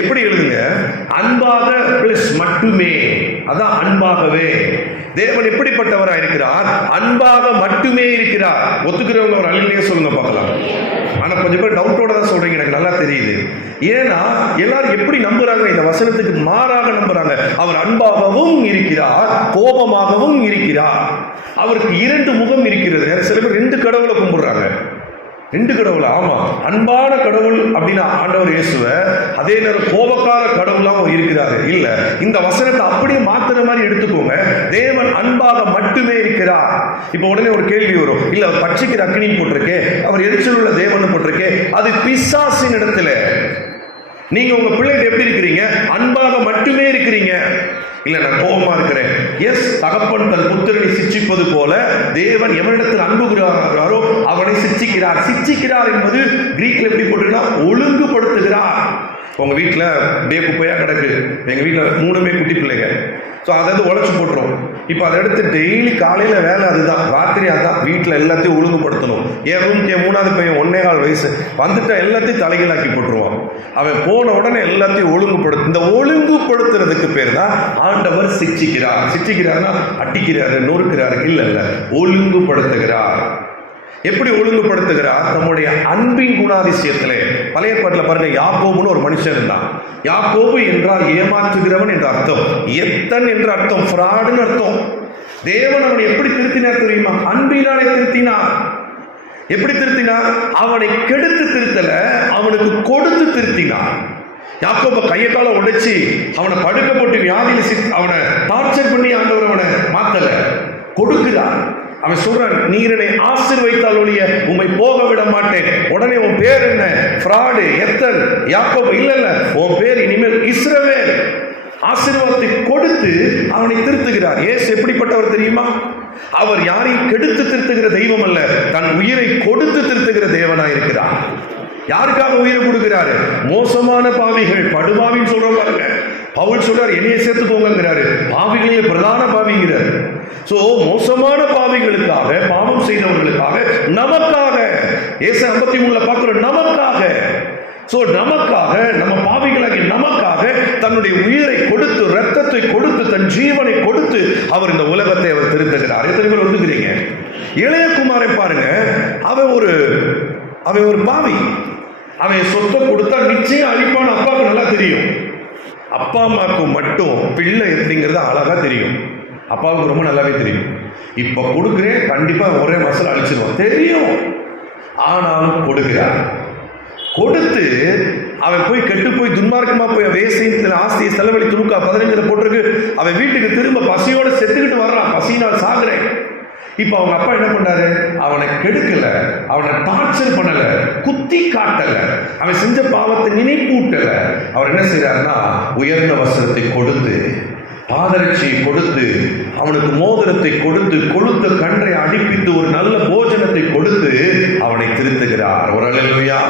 எப்படி எழுதுங்க? அன்பாக பிளஸ் மட்டுமே, அதான் அன்பாகவே. தேவன் எப்படிப்பட்டவராக இருக்கிறார்? அன்பாக மட்டுமே இருக்கிறார். ஒத்துக்கிறவங்க ஒரு அழிலையே சொல்லுங்க பார்க்கலாம். ஆனா கொஞ்சம் பேர் டவுட்டோட தான் சொல்றீங்க, எனக்கு நல்லா தெரியுது. ஏன்னா எல்லாரும் எப்படி நம்புறாங்க? இந்த வசனத்துக்கு மாறாக நம்புறாங்க. அவர் அன்பாகவும் இருக்கிறார், கோபமாகவும் இருக்கிறார். அவருக்கு 2 முகம் இருக்கிறது. சில பேர் 2 கடவுளை கும்பிடுறாங்க. 2 கடவுள்? ஆமா, அன்பான கடவுள் அப்படின்னா ஆண்டவர் இயேசுவ, அதே நேரம் கோபக்கார கடவுளாகவும் இருக்கிறாரு. இல்ல, இந்த வசனத்தை அப்படியே மாத்துற மாதிரி எடுத்துக்கோங்க. தேவன் அன்பாக மட்டுமே இருக்கிறார். இப்ப உடனே ஒரு கேள்வி வரும், இல்ல அவர் பட்சிக்கிற அக்னின்னு போட்டிருக்கே, அவர் எரிச்சல் உள்ள தேவன் போட்டிருக்கே, அது பிசாசின் இடத்துல. நீங்க உங்க பிள்ளைகிட்ட எப்படி இருக்கிறீங்க? அன்பாக மட்டுமே இருக்கிறீங்க. இல்ல நான் கோபமா இருக்கிறேன். எஸ், தகப்பன் தன் புத்திரனை சிச்சிப்பது போல தேவன் எவனிடத்தில் அன்புகிறாரோ அவனை சிச்சிக்கிறார். சிச்சிக்கிறார் என்பது கிரீக்ல எப்படி போட்டுருக்கா? ஒழுங்குபடுத்துகிறார். உங்க வீட்டுல அப்படியே குப்பையா கிடக்கு. எங்க வீட்டுல 3மே குட்டி பிள்ளைங்க. ஸோ அதை உழைச்சி போட்டுரும். இப்போ அதை எடுத்து டெய்லி காலையில வேலை அதுதான், ராத்திரி அதான், வீட்டில் எல்லாத்தையும் ஒழுங்குபடுத்தணும். என் ரூம்க்கு 3வது பையன் 1.25 வயசு வந்துட்டா எல்லாத்தையும் தலைகீழாக்கி போட்டுருவான். அவன் போன உடனே எல்லாத்தையும் ஒழுங்குபடுத்து. இந்த ஒழுங்குபடுத்துறதுக்கு பேர் தான் ஆண்டவர் சிச்சிக்கிறார். சிச்சிக்கிறார்னா அட்டிக்கிறாரு, நொறுக்கிறாரு இல்ல, ஒழுங்குபடுத்துகிறார். எப்படி ஒழுங்குபடுத்துகிறார்? நம்முடைய அன்பின் குணாதிசயத்திலே. பழைய பாட்டில் பாருங்க, யாக்கோபுன்னு ஒரு மனுஷன் இருந்தான். யாக்கோபு என்றால் ஏமாற்றுகிறவன் என்ற அர்த்தம், எத்தன் என்ற அர்த்தம், ஃப்ராடுன்னு அர்த்தம். தேவன் அவனை எப்படி திருத்தினார் தெரியுமா? அன்பினாலே திருத்தினார். எப்படி திருத்தினார்? அவனை கெடுத்து திருத்தல, அவனுக்கு கொடுத்து திருத்தினார். யாக்கோப கையை கால உடைச்சி அவனை படுக்க போட்டு வியாதியில அவனை டார்ச்சர் பண்ணி ஆண்டவர் அவனை மாத்தல, கொடுக்கிறார். அவன் சொல்றான், நீர் என்னை ஆசீர்வதித்தால் ஒழிய உம்மை போக விட மாட்டேன். உடனே உன் பேர் என்ன? ஃப்ராடு, எத்தன், யாக்கோபு இல்ல, உன் பேர் இனிமேல் இஸ்ரவேல். ஆசீர்வாதத்தை கொடுத்து அவனை திருத்துகிறார். இயேசு எப்படிப்பட்டவர் தெரியுமா? அவர் யாரையும் கெடுத்து திருத்துகிற தெய்வம் அல்ல, தன் உயிரை கொடுத்து திருத்துகிற தேவனாய் இருக்கிறார். யாருக்காக உயிரை கொடுக்கிறாரு? மோசமான பாவிகள், படுபாவின்னு சொல்றோம் பாருங்க. பவுல் சொல்றாரு, என்னைய சேர்த்து போங்கிறாரு, பாவிகளிலே பிரதான பாவிங்கிறார். சோ மோசமான பாவிகளுக்காக, பாவம் செய்தவர்களுக்காக, நமக்காக, ஏசாயா 53 பார்க்கிறோம், நமக்காக. சோ நமக்காக, நம்ம பாவிகளாகி நமக்காக தன்னுடைய உயிரை கொடுத்து, ரத்தத்தை கொடுத்து, தன் ஜீவனை கொடுத்து அவர் இந்த உலகத்தை அவர் திருத்துகிறார். எத்தனை பேர் ஒத்துக்கிறீங்க? இளையகுமாரை பாருங்க, அவன் ஒரு பாவி. அவன் சொத்தை கொடுத்தா நிச்சயம் அழிப்பான அப்பாவுக்கு நல்லா தெரியும். அப்பா அம்மாவுக்கு மட்டும் பிள்ளை எப்படிங்கிறது அழகா தெரியும், அப்பாவுக்கு ரொம்ப நல்லாவே தெரியும். இப்ப கொடுக்குறேன், கண்டிப்பா ஒரே மாசம் அழிச்சிருவான் தெரியும். ஆனாலும் கொடுக்கிறார். கொடுத்து அவன் போய் கெட்டு போய் துன்மார்க்கமா போய் வேசியத்தில் ஆஸ்தியை செலவழித்து லூக்கா 15 போட்டிருக்கு. அவன் வீட்டுக்கு திரும்ப பசியோட செத்துக்கிட்டு வர்றான், பசியினால் சாகுறேன். இப்போ அவங்க அப்பா என்ன பண்ணாரு? அவனை கெடுக்கல, அவனை டார்ச்சர் பண்ணல, குத்தி காட்டல, அவன் செஞ்ச பாவத்தை நினைப்பூட்டல. அவர் என்ன செய்யறாருன்னா உயர்ந்த வஸ்திரத்தை கொடுத்து, பாதரட்சியை கொடுத்து, அவனுக்கு மோதிரத்தை கொடுத்து, கொழுத்த கன்றை அடிப்பித்து, ஒரு நல்ல போஜனத்தை கொடுத்து அவனை திருத்துகிறார். ஒரு அல்லேலூயா.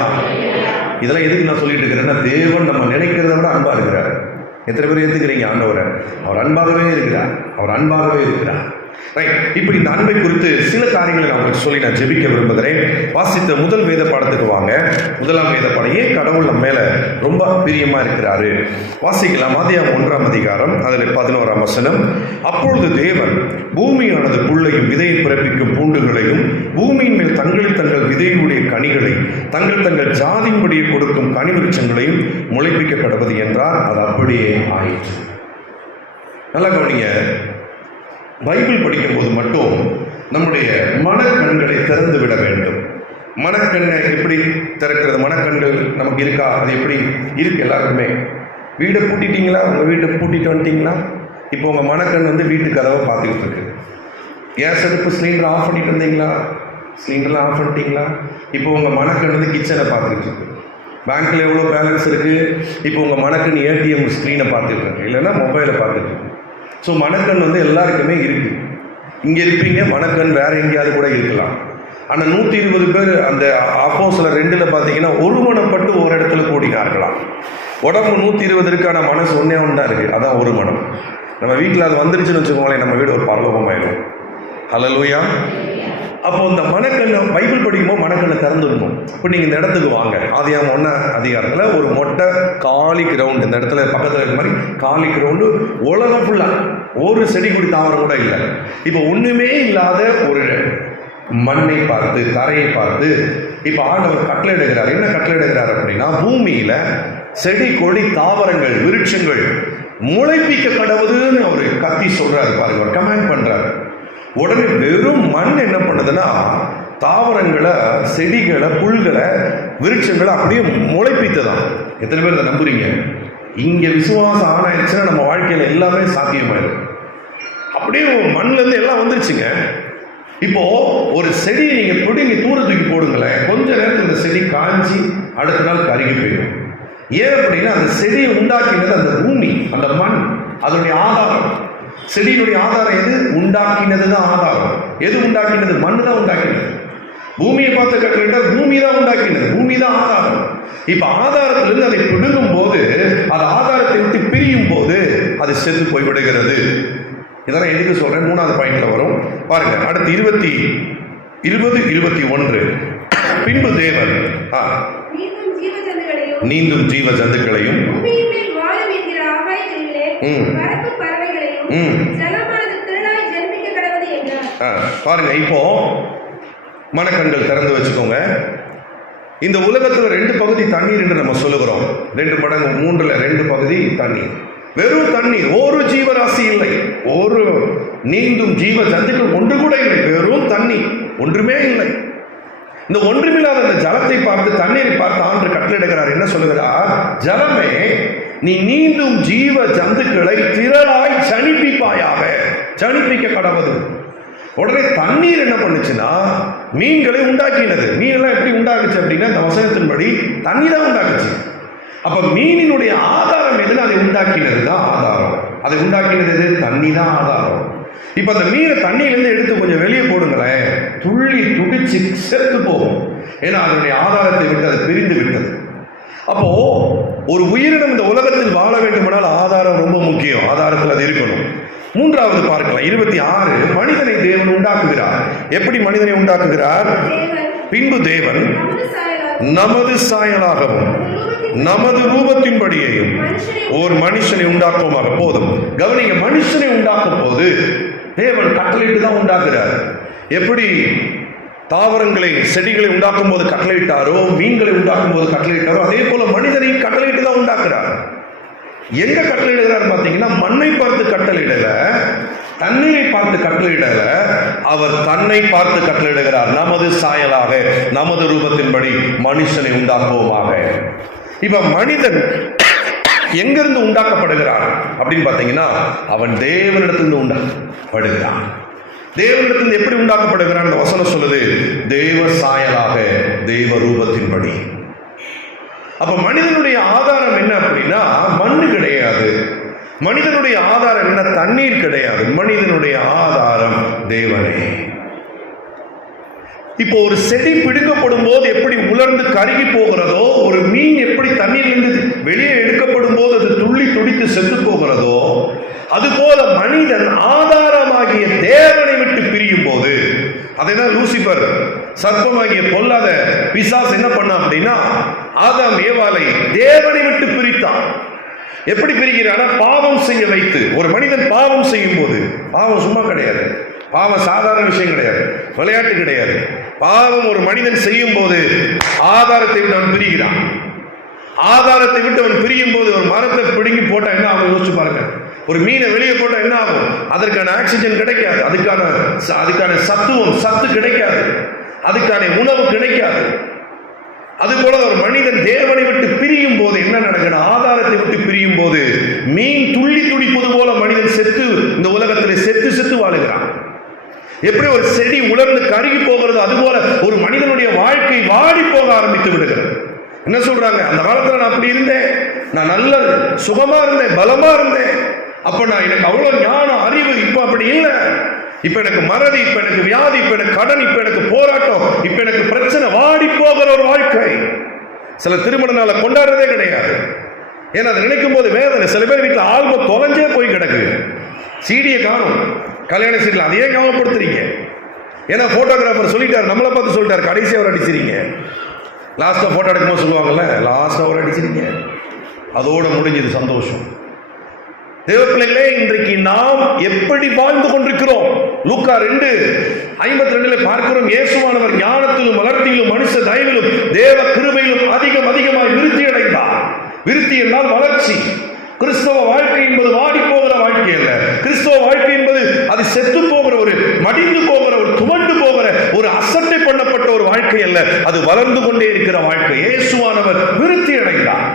இதெல்லாம் எதுக்கு நான் சொல்லிட்டு இருக்கிறேன்னா, தேவன் நம்ம நினைக்கிறத விட அன்பா இருக்கிறார். எத்தனை பேர் ஏற்றுக்கிறீங்க ஆண்டவரை? அவர் அன்பாகவே இருக்கிறார், அவர் அன்பாகவே இருக்கிறார். ரைட். இப்போ இந்த அன்பை குறித்து சில காரியங்களை நான் உங்களுக்கு சொல்லி நான் ஜெபிக்க விரும்புகிறேன். வாசித்த முதல் வேத பாடத்துக்கு வாங்க. முதலாம் வேத பாடம், ஏன் கடவுள் நம்ம மேல ரொம்ப பிரியமா இருக்கிறாரு வாசிக்கலாம். ஆதியாகமம் 1ஆம் அதிகாரம் அதில் 11ஆம் வசனம். அப்பொழுது தேவன் பூமியானது புல்லையும் விதையை பிறப்பிக்கும் பூண்டுகளையும் பூமியின் மேல் தங்கள் விதையுடைய கனிகளை தங்கள் ஜாதியின்படியே கொடுக்கும் கனிவிருட்சங்களையும் முளைப்பிக்க கடவுது என்றார். அது அப்படியே ஆயிற்று. நல்லா கவனிங்க. பைபிள் படிக்கும் போது மட்டும் நம்முடைய மனக்கண்களை திறந்து விட வேண்டும். மனக்கண்ணை எப்படி திறக்கிறது? மனக்கண்கள் நமக்கு இருக்கா? அது எப்படி இருக்கு? எல்லாருக்குமே வீடை பூட்டிட்டீங்களா? உங்கள் வீட்டை பூட்டிட்டு வந்துட்டீங்களா? இப்போ உங்கள் மனக்கண் வந்து வீட்டு கதவை பார்த்துக்கிட்டு இருக்கு. கேஸ் அடுப்பு சிலிண்டர் ஆஃப் பண்ணிட்டு இருந்தீங்களா? சிலிண்டர்லாம் ஆஃப் பண்ணிட்டீங்களா? இப்போ உங்கள் மனக்கண் வந்து கிச்சனை பார்த்துக்கிட்டு இருக்கு. பேங்க்கில் எவ்வளோ பேலன்ஸ் இருக்குது? இப்போ உங்கள் மனக்கண் ஏடிஎம் ஸ்க்ரீனை பார்த்துட்டு இருக்கு, இல்லைன்னா மொபைலை பார்த்துட்டு இருக்கு. ஸோ மனக்கண் வந்து எல்லாருக்குமே இருக்கு. இங்கே இருப்பீங்க, மனக்கண் வேற எங்கேயாவது கூட இருக்கலாம். ஆனால் 120 பேர் அந்த அப்போஸ்தலர் 2 பார்த்தீங்கன்னா ஒருமனப்பட்டு ஒரு இடத்துல கூடினார்களாம். உடம்பு 120 இருக்கு, ஆனால் மனசு ஒன்றே ஒன்றா இருக்கு. அதான் ஒரு மனம். நம்ம வீட்டில் அது வந்துருச்சுன்னு வச்சுக்கோங்களேன், நம்ம வீடு ஒரு பரலோகமாயிடும். ஹல்லேலூயா. அப்போ இந்த மனக்கண்ணை பைபிள் படிக்கும்போது மனக்கண்ணை திறந்துருக்கும். இப்போ நீங்கள் இந்த இடத்துக்கு வாங்க. ஆதியாகமம் 1ஆம் அதிகாரத்தில் ஒரு மொட்டை காலி கிரவுண்டு, இந்த இடத்துல பக்கத்தில் இருக்க மாதிரி காலி கிரவுண்டு, உலகம் ஃபுல்லாக ஒரு செடி கொடி தாவரம் கூட இல்லை. இப்போ ஒன்றுமே இல்லாத ஒரு மண்ணை பார்த்து, தரையை பார்த்து இப்போ ஆண்டவர் கட்டளையிடுகிறார். என்ன கட்டளையிடுகிறார் அப்படின்னா, பூமியில் செடி கொடி தாவரங்கள் விருட்சங்கள் முளைப்பிக்க கடவுதுன்னு அவர் கத்தி சொல்றாரு பாருங்க, அவர் கமெண்ட் பண்றாரு. உடனே வெறும் மண் என்ன பண்ணுதுன்னா தாவரங்களை, செடிகளை, புல்களை, விருட்சங்களை அப்படியே முளைப்பித்ததான். எத்தனை பேர் அதை நம்புறீங்க? இங்க விசுவாசம் ஆனாயிருச்சுன்னா நம்ம வாழ்க்கையில எல்லாமே சாத்தியமாயிடும். அப்படியே மண்ணுல இருந்து எல்லாம் வந்துருச்சுங்க. இப்போ ஒரு செடியை நீங்க பிடிங்க தூரத்துக்கு போடுங்களேன், கொஞ்ச நேரத்தில் இந்த செடி காஞ்சி அடுத்த நாள் கருகி போயிடும். ஏன் அப்படின்னா அந்த செடியை உண்டாக்கினது அந்த பூமி, அந்த மண், அதனுடைய ஆதாரம். செடியினுடைய ஆதாரம் எது? உண்டாக்கினது தான் ஆதாரம். எது உண்டாக்கினது? மண்ணு தான் உண்டாக்கினது. பூமியை பார்த்து கட்டளையிட்டா பூமி தான் உண்டாக்கினது, பூமி தான் ஆதாரம். இப்ப ஆதாரத்திலிருந்து அதை பிடுங்கும் போது, அது ஆதாரத்தை விட்டு பிரியும் போது அது செத்து போய்விடுகிறது. இதெல்லாம் எதுக்கு சொல்றேன்? 3வது பாயிண்ட்ல வரும் பாருங்க. அடுத்து 20:21 பின்பு தேவன் நீந்தும் ஜீவ ஜந்துக்களையும் பாருங்க. இப்போ மனக்கண்கள் திறந்து வச்சுக்கோங்க. இந்த உலகத்துல 2 பகுதி தண்ணீர் என்று நம்ம சொல்லுகிறோம். 2 மடங்கு 3ல் 2 பகுதி தண்ணீர். வெறும் தண்ணீர், ஒரு ஜீவராசி இல்லை, ஒரு நீந்தும் ஜீவ ஜந்துக்கள் ஒன்று கூட இல்லை. வெறும் தண்ணீர், ஒன்றுமே இல்லை. இந்த ஒன்றுமில்லாத அந்த ஜலத்தை பார்த்து, தண்ணீரை பார்த்து ஆண்டவர் கட்டளையிடுகிறார். என்ன சொல்லுகிறார்? ஜலமே, நீ நீந்தும் ஜீவ ஜந்துக்களை திரளாய் ஜனிப்பிப்பாயாக. ஜனிப்பிக்க கடவுது. உடனே தண்ணீர் என்ன பண்ணுச்சுன்னா மீன்களை உண்டாக்கினது. மீன்லாம் எப்படி உண்டாக்குச்சு அப்படின்னா, இந்த வசனத்தின்படி தண்ணி தான் உண்டாக்குச்சு. அப்ப மீனினுடைய ஆதாரம் எதுன்னு அதை உண்டாக்கினது தான் ஆதாரம். அதை உண்டாக்கினது எது? தண்ணி தான் ஆதாரம். இப்ப அந்த மீனை தண்ணியிலிருந்து எடுத்து கொஞ்சம் வெளியே போடுங்களேன், துள்ளி துடிச்சு செத்து போகும். ஏன்னா அதனுடைய ஆதாரத்தை விட்டு அது பிரிந்து விட்டது. அப்போ ஒரு உயிரினம் இந்த உலகத்தில் வாழ வேண்டுமானால் ஆதாரம் ரொம்ப முக்கியம். ஆதாரத்தில் அது இருக்கணும். 3வது பார்க்கலாம். 26 மனிதனை தேவன் உண்டாக்குகிறார். எப்படி மனிதனை உண்டாக்குகிறார்? பின்பு தேவன் நமது சாயலாகவும் நமது ரூபத்தின்படியையும் ஒரு மனுஷனை உண்டாக்குவோமாக. போதும் கவனிங்க. மனுஷனை உண்டாக்கும் போது தேவன் கட்டளையிட்டு தான் உண்டாக்குறார். எப்படி தாவரங்களை, செடிகளை உண்டாக்கும் போது கட்டளையிட்டாரோ, மீன்களை உண்டாக்கும் போது கட்டளையிட்டாரோ, அதே போல மனிதனை கட்டளையிட்டு தான் உண்டாக்குறார். எங்க கட்டளையிடுகிறார் பார்த்தீங்கன்னா, மண்ணை பார்த்து கட்டளையிடல, தண்ணீரை பார்த்து கட்டளையிடல, அவர் தன்னை பார்த்து கட்டளையிடுகிறார். நமது சாயலாக நமது ரூபத்தின்படி மனுஷனை உண்டாக்குவோமாக. இப்ப மனிதன் எங்கிருந்து உண்டாக்கப்படுகிறான் அப்படின்னு பார்த்தீங்கன்னா, அவன் தேவனிடத்திலிருந்து உண்டாக்கப்படுகிறான். தேவனிடத்தில் எப்படி உண்டாக்கப்படுகிறான்? அந்த வசனம் சொல்லுது, தேவ சாயலாக, தேவ ரூபத்தின்படி. அப்ப மனிதனுடைய ஆதாரம் என்ன அப்படின்னா மண்ணு கிடையாது. மனிதனுடைய ஆதாரம் என்ன? தண்ணீர் கிடையாது. மனிதனுடைய ஆதாரம் தேவனே. இப்போ ஒரு செடி பிடுங்கப்படும் போது எப்படி உலர்ந்து கருகி போகிறதோ, ஒரு மீன் எப்படி தண்ணீரிலிருந்து வெளியே எடுக்கப்படும் போது அது துள்ளி துடித்து செத்து போகிறதோ, அதுபோல மனிதன் ஆதாரமாகிய தேவனை விட்டு பிரியும் போது, அதைதான் லூசிபர், சர்ப்பமாகிய பொல்லாத பிசாசு என்ன பண்ணா அப்படின்னா, ஆதாம் ஏவாளை தேவனை விட்டு பிரித்தான். எப்படி பிரிக்கிறானா? பாவம் செய்ய வைத்து. ஒரு மனிதன் பாவம் செய்யும் போது, பாவம் சும்மா கிடையாது, பாவம் சாதாரண விஷயம் கிடையாது, விளையாட்டு கிடையாது. பாவம் ஒரு மனிதன் செய்யும் போது ஆதாரத்தை விட்டு அவன் பிரிகிறான். ஆதாரத்தை விட்டு அவன் பிரியும் போது, ஒரு மரத்தை பிடுங்கி போட்டா என்ன ஆகும் யோசிச்சு பாருங்க. ஒரு மீனை வெளியே போட்டா என்ன ஆகும்? அதற்கான ஆக்சிஜன் கிடைக்காது, அதுக்கான சத்து கிடைக்காது, அதுக்கான உணவு கிடைக்காது. அதுபோல ஒரு மனிதன் தேவனை விட்டு பிரியும் போது என்ன நடக்குது? ஆதாரத்தை விட்டு பிரியும் போது மீன் துள்ளி துடிப்பது போல மனிதன் செத்து, இந்த உலகத்தில் செத்து வாழுகிறான். எப்படி ஒரு செடி உலர்ந்து கருகி போகிறது, அதுபோல ஒரு மனிதனுடைய வாழ்க்கை வாடி போக ஆரம்பித்து விடுகிறது. என்ன சொல்றாங்க? அந்த காலத்துல நான் அப்படி இருந்தேன், நான் நல்ல சுகமா இருந்தேன், பலமா இருந்தேன், அப்ப நான் எனக்கு அவ்வளவு ஞானம் அறிவு, இப்ப அப்படி இல்லை. இப்ப எனக்கு மறதி, இப்ப எனக்கு வியாதி, இப்ப எனக்கு கடன், இப்ப எனக்கு போராட்டம், இப்ப எனக்கு பிரச்சனை, வாடி போகிற ஒரு வாழ்க்கை. சில திருமண நாளை கொண்டாடுறதே கிடையாது. ஏன்னா அதை நினைக்கும் போது வேதனை. சில பேர் வீட்டில் ஆல்பம் தொலைஞ்சே போய் கிடக்கு, சீடியை காணும், கல்யாண சீட்டில் அதையே ஞாபகப்படுத்துறீங்க. ஏன்னா போட்டோகிராஃபர் சொல்லிட்டார், நம்மளை பார்த்து சொல்லிட்டார், கடைசியாக ஒரு அடிச்சிருங்க. லாஸ்ட்டாக போட்டோ எடுக்கும்போது சொல்லுவாங்கல்ல, லாஸ்ட்டாக ஒரு அடிச்சிருங்க, அதோட முடிஞ்சது சந்தோஷம். தேவ பிள்ளைகளே, இன்றைக்கு நாம் எப்படி வாழ்ந்து கொண்டிருக்கிறோம்? லூக்கா 2:52 பார்க்கிறோம், இயேசுவானவர் ஞானத்திலும் வளர்த்தியிலும் மனுஷ தயவிலும் தேவ கிருபையிலும் அதிகமாய் விருத்தி அடைந்தார். விருத்தி என்றால் வளர்ச்சி. கிறிஸ்தவ வாழ்க்கை என்பது வாடி போகிற வாழ்க்கை அல்ல. கிறிஸ்தவ வாழ்க்கை என்பது அது செத்து போகிற, ஒரு மடிந்து போகிற, ஒரு துவண்டு போகிற, ஒரு அசட்டை பண்ணப்பட்ட ஒரு வாழ்க்கை அல்ல. அது வளர்ந்து கொண்டே இருக்கிற வாழ்க்கை. இயேசுவானவர் விருத்தி அடைந்தார்.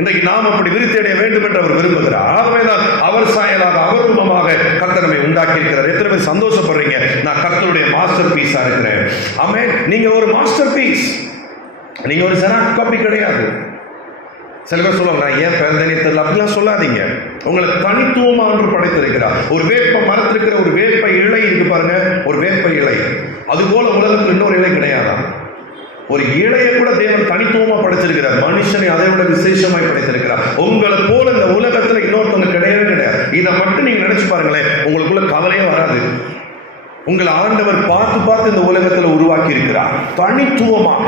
இன்றைக்கு நாம் அப்படி விருத்தி அடைய வேண்டும் என்று அவர் விரும்புகிறார். ஆகவேதான் அவர் சாயலாக, அவர் ரூபமாக கர்த்தர் நம்மை உண்டாக்கி இருக்கிறார். எத்தனை பேர் சந்தோஷப்படுறீங்க? நான் கர்த்தருடைய மாஸ்டர் பீஸா இருக்கிறேன். ஆமென். நீங்க ஒரு மாஸ்டர் பீஸ், நீங்க ஒரு ஜெராக்ஸ் காப்பி கிடையாது. சில பேர் சொல்லுவாங்க, நான் ஏன் பிறந்தேனே தெரியல, அப்படிலாம் சொல்லாதீங்க. உங்களுக்கு தனித்துவமா ஒன்று படைத்திருக்கிறார். ஒரு வேப்ப மரத்திருக்கிற ஒரு வேப்ப இலை இருக்கு பாருங்க, ஒரு வேப்ப இலை, அது போல உலகத்தில் இன்னொரு இலை கிடையாதான். ஒரு இலையை கூட தேவன் தனித்துவமா படைச்சிருக்கிறார். மனுஷனை அதை விட விசேஷமாய் படைத்திருக்கிறார். உங்களை போல இந்த உலகத்துல இன்னொருத்தவங்க கிடையவே கிடையாது. இதை மட்டும் நீங்க நினைச்சு பாருங்களேன், உங்களுக்குள்ள கவலையே வராது. உங்களை ஆண்டவர் பார்த்து இந்த உலகத்துல உருவாக்கி இருக்கிறார் தனித்துவமாக.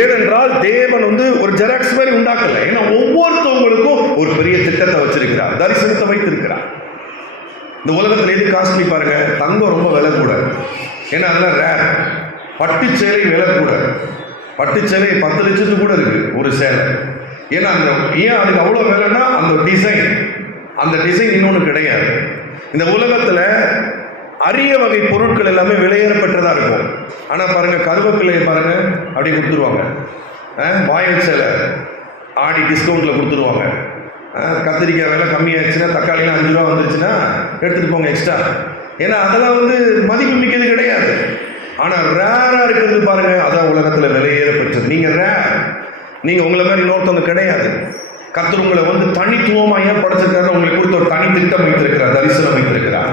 ஏனென்றால் தேவன் ஒரு ஜெராக்ஸ் மாதிரி உண்டாக்கல. ஏன்னா ஒவ்வொருத்தவங்களுக்கும் ஒரு பெரிய திட்டத்தை வச்சிருக்கிறார், தரிசனத்தை வைத்திருக்கிறார். இந்த உலகத்துல எது காஸ்ட்லி பாருங்க? தங்கம் ரொம்ப விலை கூட, ஏன்னா அதெல்லாம் ரேர். பட்டு சேலை விலை கூட, பட்டு சேலை 10 லட்சத்துக்கு கூட இருக்கு ஒரு சேலை. ஏன்னா ஏன் அதுக்கு அவ்வளோ விலைன்னா அந்த டிசைன் இன்னொன்று கிடையாது. இந்த உலகத்தில் அரிய வகை பொருட்கள் எல்லாமே விலையேறப்பட்டதாக இருக்கும். ஆனால் பாருங்கள், கருவேப்பிலையை பாருங்கள் அப்படி கொடுத்துருவாங்க. வாயில் சேலை ஆடி டிஸ்கவுண்ட்டில் கொடுத்துருவாங்க. கத்திரிக்காய் விலை கம்மியாகிடுச்சுன்னா, தக்காளிலாம் 5 ரூபா வந்துருச்சுன்னா எடுத்துகிட்டு போங்க எக்ஸ்ட்ரா. ஏன்னா அதெல்லாம் மதிப்பு மிக்கது கிடையாது. ஆனால் ரேராக இருக்கிறது பாருங்க, அதான் உலகத்தில் விலையேறப்பட்டது. நீங்கள் ரேர், நீங்கள் உங்களை மாதிரி இன்னொருத்தவங்க கிடையாது. கர்த்தர் உங்களை தனித்துவமாக ஏன் படைச்சிருக்காரு? உங்களுக்கு கொடுத்த ஒரு தனி திட்டம் வைத்திருக்கிறார், தரிசனம் வைத்திருக்கிறார்.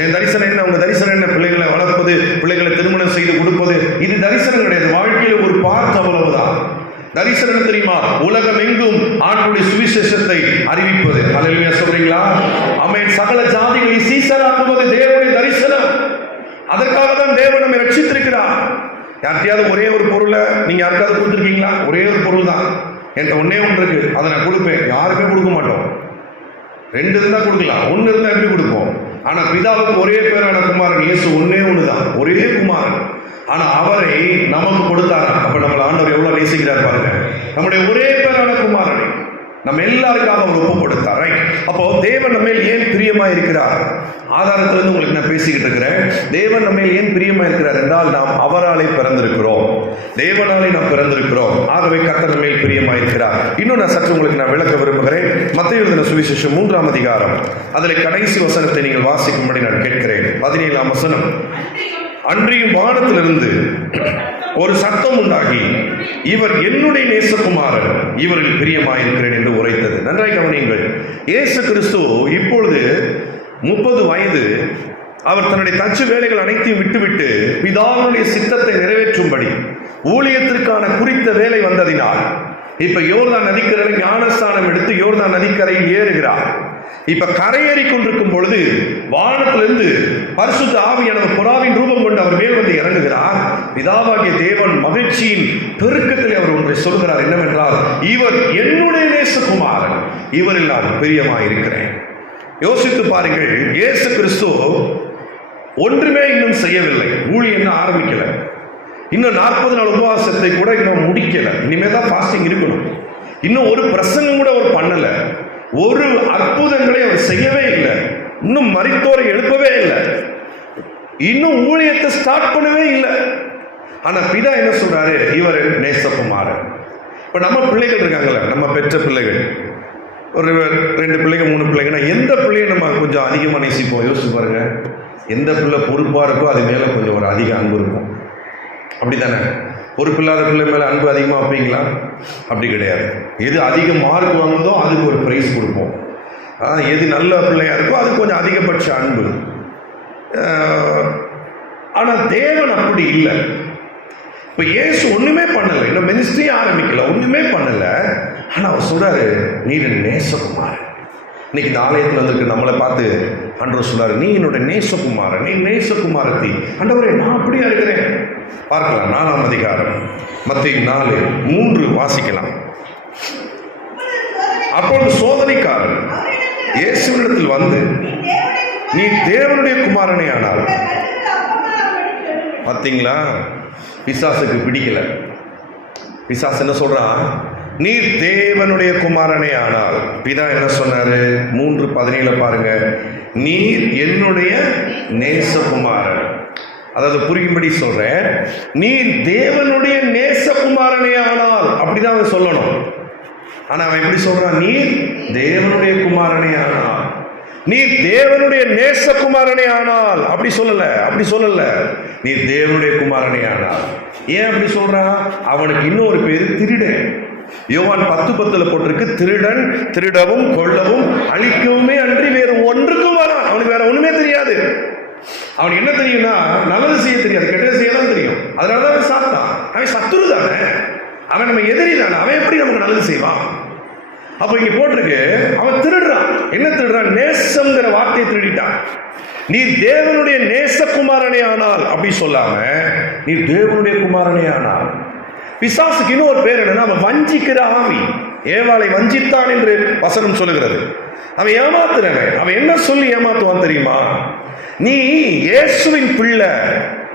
என் தரிசனம் என்ன? உங்க தரிசனம் என்ன? பிள்ளைகளை வளர்ப்பது, பிள்ளைகளை திருமணம் செய்து கொடுப்பது, இது தரிசனம் கிடையாது. வாழ்க்கையில் ஒரு பார்ட், அவ்வளவுதான். தரிசனம் தெரியுமா? உலகம் எங்கும் ஆண்டுடைய சுவிசேஷத்தை அறிவிப்பது. அல்லேலூயா சொல்றீங்களா? ஆமென். சகல ஜாதிகளை சீசராக்குவது தேவனுடைய தரிசனம். அதற்காக தான் தேவன் நம்மை ரட்சித்திருக்கிறார். யார்கிட்டயாவது ஒரே ஒரு பொருளை நீங்க யாருக்காவது கொடுத்துருக்கீங்களா? ஒரே ஒரு பொருள் தான், என்கிட்ட ஒன்னே ஒன்று இருக்கு, அதை நான் கொடுப்பேன். யாருமே கொடுக்க மாட்டோம். 2 இருந்தா கொடுக்கலாம், 1 இருந்தா எப்படி கொடுப்போம்? ஆனா பிதாவுக்கு ஒரே பேரான குமாரன் இயேசு ஒன்னே ஒண்ணுதான், ஒரே குமாரன். ஆனா அவரை நமக்கு கொடுத்தாரா? அப்ப நம்மள ஆண்டவர் எவ்வளவு நேசிக்கிறார் பாருங்க. நம்முடைய ஒரே பேரான குமாரனை நம்ம எல்லாருக்காக அவர் ஒப்பு கொடுத்தார். ரைட்? அப்போ தேவன் நம்ம மேல் ஏன் பிரியமா இருக்கிறார்? ஆதாரத்திலிருந்து உங்களுக்கு நான் பேசிக்கிட்டு இருக்கிறேன். தேவன் நம்ம மேல் ஏன் பிரியமா இருக்கிறார் என்றால், நாம் அவராலே பிறந்திருக்கிறோம், தேவனாலே நாம் பிறந்திருக்கிறோம். ஆகவே கர்த்தர் நம்ம மேல் பிரியமா இருக்கிறார். இன்னும் நான் சற்று உங்களுக்கு நான் விளக்க விரும்புகிறேன். மத்தேயு எழுதின சுவிசேஷம் 3ஆம் அதிகாரம், அதில் கடைசி வசனத்தை நீங்கள் வாசிக்கும்படி நான் கேட்கிறேன். 17ஆம் வசனம். அன்றியும் வானத்திலிருந்து ஒரு சத்தம் உண்டாகி, இவர் என்னுடைய நேசகுமாரன், இவரில் பிரியமாயிருக்கிறேன் என்று உரைத்தது. நன்றாய் கவனியுங்கள். இயேசு கிறிஸ்து இப்பொழுது 30 வயது. அவர் தன்னுடைய தச்சு வேலைகள் அனைத்தையும் விட்டுவிட்டு பிதாவுடைய சித்தத்தை நிறைவேற்றும்படி ஊழியத்திற்கான குறித்த வேலை வந்ததினால் இப்ப யோர்தான் நதிக்கரையில் ஞானஸ்தானம் எடுத்து யோர்தான் நதிக்கரையில் ஏறுகிறார். இப்ப கரையேறி கொண்டிருக்கும் பொழுது வானத்திலிருந்து பரிசுத்த ஆவியானவர் புறாவின் ரூபம் கொண்டு அவர் மேல் வந்து இறங்குகிறார். பிதாவாகிய தேவன் மகிழ்ச்சியின் பெருக்கத்தில் அவர் ஒன்றை சொல்கிறார். என்னவென்றால், இவர் என்னுடைய நேசகுமாரன், இவரில் நான் பிரியமாயிருக்கிறேன். யோசித்து பாருங்கள். இயேசு கிறிஸ்து ஒன்றுமே இன்னும் செய்யவில்லை. ஊழியம் ஆரம்பிக்கல. இன்னும் 40 நாள் உபவாசத்தை கூட இன்னும் முடிக்கல. இனிமே தான் ஃபாஸ்டிங் இருக்கணும். இன்னும் ஒரு பிரசங்கம் கூட அவர் பண்ணல. ஒரு அற்புதங்களை அவர் செய்யவே இல்லை. இன்னும் மரித்தோரை எழுப்பவே இல்லை. இன்னும் ஊழியத்தை ஸ்டார்ட் பண்ணவே இல்லை. ஆனா பிதா என்ன சொல்றாரு? இவர் நேசகுமாரன். இப்ப நம்ம பிள்ளைகள் இருக்காங்கல்ல, நம்ம பெற்ற பிள்ளைகள், ஒரு 2 பிள்ளைங்க 3 பிள்ளைங்கன்னா எந்த பிள்ளையை நம்ம கொஞ்சம் அதிகமாக நேசிப்போம்? யோசிச்சு பாருங்க. எந்த பிள்ளை பொறுப்பாக இருக்கோ அது மேலே கொஞ்சம் ஒரு அதிக அன்பு இருக்கும். அப்படி தானே? பொறுப்பு இல்லாத பிள்ளை மேலே அன்பு அதிகமாக வைப்பீங்களா? அப்படி கிடையாது. எது அதிக மார்க் வாங்குதோ அதுக்கு ஒரு ப்ரைஸ் கொடுப்போம். எது நல்ல பிள்ளையா இருக்கோ அதுக்கு கொஞ்சம் அதிகபட்ச அன்பு. ஆனால் தேவன் அப்படி இல்லை. இப்போ இயேசு ஒன்றுமே பண்ணலை, இன்னும் மினிஸ்ட்ரியும் ஆரம்பிக்கல, ஒன்றுமே பண்ணலை. ஆனால் அவர் சொல்றாரு, நீர் நேசகுமாரன். இன்னைக்கு இந்த ஆலயத்தில் வந்திருக்கு நம்மளை பார்த்து ஆண்டவர் சொல்றாரு, நீ என்னோட நேசகுமாரன், நீ நேசகுமாரத்தி. ஆண்டவரே, நான் அப்படியா இருக்கிறேன்? பார்க்கலாம். 4ஆம் அதிகாரம் மத்தேயு 4:3 வாசிக்கலாம். அப்பொழுது சோதனைக்காரன் இயேசுவினிடத்தில் வந்து, நீ தேவனுடைய குமாரனே ஆனால். பார்த்தீங்களா? பிசாசுக்கு பிடிக்கல. பிசாசு என்ன சொல்றான்? நீர் தேவனுடைய குமாரனே ஆனால். பிதா என்ன சொன்னாரு? 3:17 பாருங்க. நீர் என்னுடைய நேசகுமாரன். அதாவது புரியும்படி சொல்றேன், நீர் தேவனுடைய நேசகுமாரனே ஆனால். அப்படிதான் அவன் சொல்லணும். ஆனா அவன் எப்படி சொல்றான்? நீர் தேவனுடைய குமாரனே ஆனால், நீர் தேவனுடைய நேசகுமாரனே ஆனால். அப்படி சொல்லல. நீர் தேவனுடைய குமாரனே ஆனால். ஏன் அப்படி சொல்றான்? அவனுக்கு இன்னொரு பேரு திருடன். யோவான் 10:10 போட்டிருக்கு, திருடன் திருடவும் கொல்லவும் அழிக்கவுமே அன்றி வேறு ஒன்றுக்கும் வரான். அவனுக்கு வேற ஒண்ணுமே தெரியாது. அவனுக்கு என்ன தெரியும்னா, நல்லது செய்ய தெரியாது, கெட்டது செய்யலாம் தெரியும். அதனாலதான் அவன் சாப்பிட்டான். அவன் சத்துரு தானே, அவன் நம்ம எதிரி தானே, அவன் எப்படி நமக்கு நல்லது செய்வான்? அப்ப இங்க போட்டிருக்கு, அவன் திருடுறான். என்ன திருடுறான்? நேசம்ங்கிற வார்த்தையை திருடிட்டான். நீ தேவனுடைய நேசகுமாரனே ஆனால் அப்படி சொல்லாம, நீ தேவனுடைய குமாரனே ஆனால். பிசாசுக்கு இன்னொரு பேர் என்னன்னா, அவன் வஞ்சிக்கிற ஆவி. ஏவாளை வஞ்சித்தான் என்று வசனம் சொல்லுகிறது. அவன் ஏமாத்துறவன். அவன் என்ன சொல்லி ஏமாத்துவான் தெரியுமா? நீ இயேசுவின் பிள்ளை,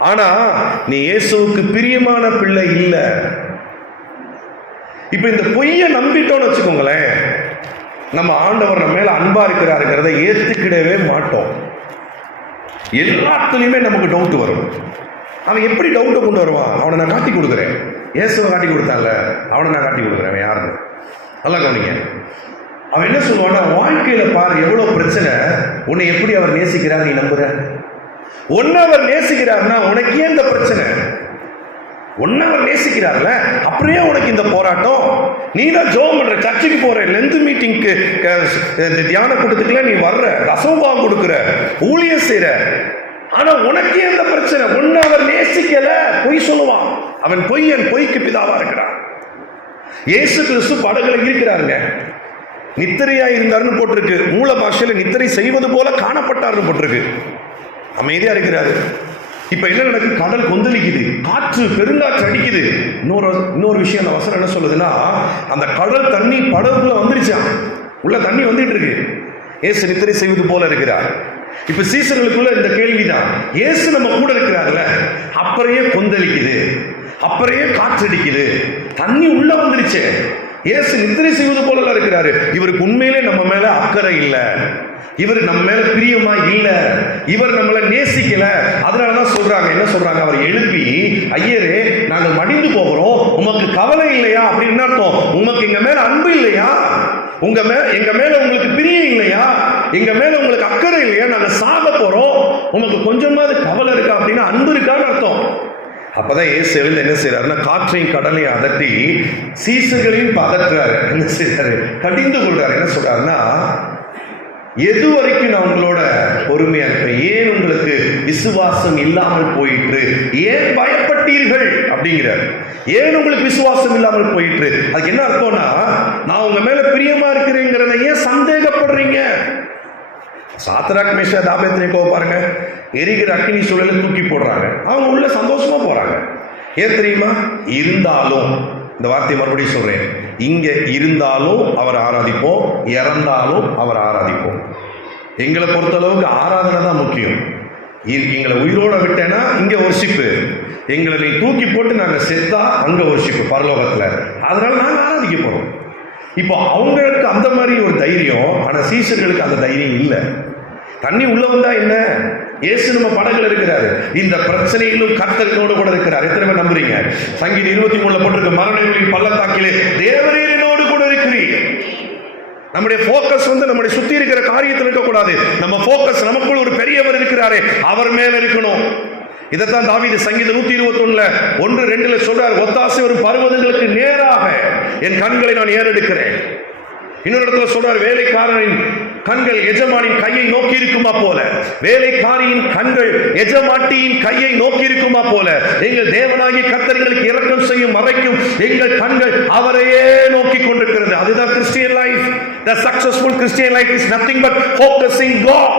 ஆனா நீ இயேசுவுக்கு பிரியமான பிள்ளை இல்ல. இப்ப இந்த பொய்யை நம்பிட்டோம்னு வச்சுக்கோங்களேன், நம்ம ஆண்டவர் நம்ம மேல அன்பா இருக்கிறாருங்கிறத ஏத்துக்கிடவே மாட்டோம். எல்லாத்துலயுமே நமக்கு டவுட் வரும். அவன் எப்படி டவுட்டை கொண்டு வருவான்? அவனை நான் காட்டி கொடுக்குறேன். இயேசுவை காட்டி கொடுத்தால, அவனை நான் காட்டி கொடுக்குறேன். யாருன்னு நல்லா கவனிங்க. அவன் என்ன சொல்லுவான்னா, வாழ்க்கையில பாரு எவ்வளவு பிரச்சனை, உன்னை எப்படி அவர் நேசிக்கிறார் நீ நம்புற? உன்னை அவர் நேசிக்கிறார்னா உனக்கு ஏன் இந்த பிரச்சனை? உன்னை அவர் நேசிக்கிறார்ல, அப்படியே உனக்கு இந்த போராட்டம். நீ தான் ஜோம் பண்ற, சர்ச்சுக்கு போற, லென்த் மீட்டிங்க்கு, தியான கூட்டத்துக்குலாம் நீ வர்ற, தசமபாகம் கொடுக்குற, ஊழியம் செய்யற, ஆனா உனக்கு எந்த பிரச்சனை? உன்னை அவர் நேசிக்கல. பொய் சொல்லுவான். அவன் பொய்யன், பொய்க்கு பிதாவா இருக்கிறான். இயேசு கிறிஸ்து படகுல இருக்கிறாருங்க. நித்திரையா இருந்தாருன்னு போட்டிருக்கு. மூல பாஷையில நித்திரை செய்வது போல காணப்பட்டாருன்னு போட்டிருக்கு. அமைதியா இருக்கிறாரு. இப்ப என்ன நடக்குது? கடல் கொந்தளிக்குது, காற்று பெருங்காற்று அடிக்குது. இன்னொரு விஷயம் அந்த வசனம் என்ன சொல்லுதுன்னா, அந்த கடல் தண்ணி படகுக்குள்ள வந்துருச்சான். உள்ள தண்ணி வந்துட்டு இருக்கு. இயேசு நித்திரை செய்வது போல இருக்கிறார். இப்ப சீசர்களுக்குள்ள இந்த கேள்விதான், இயேசு நம்ம கூட இருக்கிறார்ல, அப்புறையே கொந்தளிக்குது, அப்புறையே காற்றடிக்குது, தண்ணி உள்ள வந்துருச்சு. இயேசு நித்திரை செய்வது போல இருக்கிறாரு. இவருக்கு உண்மையிலே நம்ம மேல அக்கறை இல்லை, இவர் நம்ம மேல பிரியமா இல்ல, இவர் நம்மளை நேசிக்கல. அதனாலதான் சொல்றாங்க, என்ன சொல்றாங்க, அவர் எழுப்பி, ஐயரே நாங்கள் மடிந்து போகிறோம், உமக்கு கவலை இல்லையா அப்படின்னு அர்த்தம். உமக்கு எங்க மேல அன்பு இல்லையா, எங்க மேல உங்களுக்கு பிரியம் இல்லையா, எங்க மேல உங்களுக்கு அக்கறை இல்லையா, நாங்க சாக போறோம், உமக்கு கொஞ்சமாவது கவலை இருக்கா அப்படின்னா அன்பு இருக்கான்னு அர்த்தம். அப்பதான் இயேசு எழுந்து என்ன செய்யறாருன்னா, காற்றையும் கடலையும் அதட்டி சீசர்களையும் அதட்டுறாரு. என்ன செய்யறாரு, கடிந்து கொள்றாரு. என்ன சொல்றாருன்னா, எது வரைக்கும் நான் உங்களோட பொறுமையா இருப்பேன், ஏன் உங்களுக்கு விசுவாசம் இல்லாமல் போயிற்று, ஏன் பயப்பட்டீர்கள் அப்படிங்கிறார். ஏன் உங்களுக்கு விசுவாசம் இல்லாமல் போயிற்று, அதுக்கு என்ன அர்த்தம்னா, நான் உங்க மேல பிரியமா இருக்கிறேங்கிறத ஏன் சந்தேகப்படுறீங்க. சாத்ராக் மேஷாக் ஆபேத்நேகோ பாருங்க, எரிகிற அக்கினி சூழலை தூக்கி போடுறாங்க, அவங்க உள்ள சந்தோஷமா போறாங்க. ஏன் தெரியுமா, இருந்தாலும், இந்த வார்த்தையை மறுபடியும் சொல்றேன், இங்க இருந்தாலும் அவர் ஆராதிப்போம், இறந்தாலும் அவர் ஆராதிப்போம். எங்களை பொறுத்தளவுக்கு ஆராதனை தான் முக்கியம். எங்களை உயிரோட விட்டேன்னா இங்க ஒர்ஷிப்பு, எங்களை நீ தூக்கி போட்டு நாங்க செத்தா அங்க ஒர்ஷிப்பு பரலோகத்துல. அதனால நாங்க ஆராதிக்க போறோம். இப்போ அவங்களுக்கு அந்த மாதிரி ஒரு தைரியம், ஆனா சீசர்களுக்கு அந்த தைரியம் இல்லை. தண்ணி உள்ள வந்தா என்ன, இயேசு நம்ம படகுல இருக்கிறாரு, இந்த பிரச்சனையிலும் கர்த்தரோடு கூட இருக்கிறார். எத்தனை பேர் நம்புறீங்க? சங்கீதம் 23 போட்டிருக்கு, மரணங்களின் பள்ளத்தாக்கிலே தேவரீர் என்னோடு கூட இருக்கிறீர். நம்முடைய போக்கஸ் நம்முடைய சுத்தி இருக்கிற காரியத்தில் இருக்கக்கூடாது. நம்ம போக்கஸ் நமக்குள் ஒரு பெரியவர் இருக்கிறாரே, அவர் மேல இருக்கணும். இதைத்தான் தாவீது சங்கீதம் 121 1-2 சொல்றார், ஒத்தாசை ஒரு பர்வதங்களுக்கு நேராக என் கண்களை நான் ஏறெடுக்கிறேன். இன்னொரு இடத்துல சொல்றார், வேலைக்காரனின் கண்கள் எஜமானின் கையை நோக்கி இருக்குமா போல, வேலைக்காரியின் கண்கள் எஜமாட்டியின் கையை நோக்கி இருக்குமா போல, எங்கள் தேவனாகிய கர்த்தர்களுக்கு இரக்கம் செய்யும் மறைக்கும் எங்கள் கண்கள் அவரையே நோக்கி கொண்டிருக்கிறது. அதுதான் Christian life. The successful Christian life is nothing but focusing God.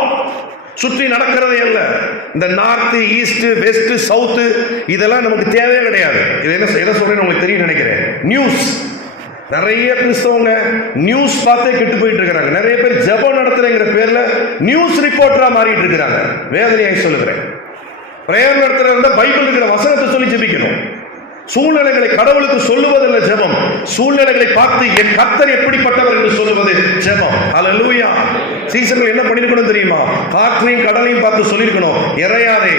சுற்றி நடக்கிறதே அல்ல. இந்த நார்த், ஈஸ்ட், வெஸ்ட், சவுத் இதெல்லாம் நமக்கு தேவையே கிடையாது. இது என்ன சொல்றேன்னு உங்களுக்கு தெரியும் நினைக்கிறேன். நியூஸ், நிறைய கிறிஸ்தவங்க நியூஸ் பார்த்தே கெட்டு போயிட்டு இருக்கிறாங்க. நிறைய பேர் ஜெபம் நடத்துறேங்கிற பேர்ல நியூஸ் ரிப்போர்ட்டரா மாறிட்டு இருக்கிறாங்க. வேதனையாய் சொல்லுகிறேன். பிரேயர் நடத்துறத பைபிள் இருக்கிற வசனத்தை சொல்லி ஜெபிக்கணும். சூழ்நிலைகளை கடவுளுக்கு சொல்லுவதில்லை ஜெபம், சூழ்நிலைகளை பார்த்து என் கர்த்தர் எப்படிப்பட்டவர் என்று சொல்லுவது ஜெபம். ஹல்லேலூயா. சீசர்கள் என்ன பண்ணிருக்கணும் தெரியுமா, காற்றையும் கடலையும் பார்த்து சொல்லியிருக்கணும், இறையாதே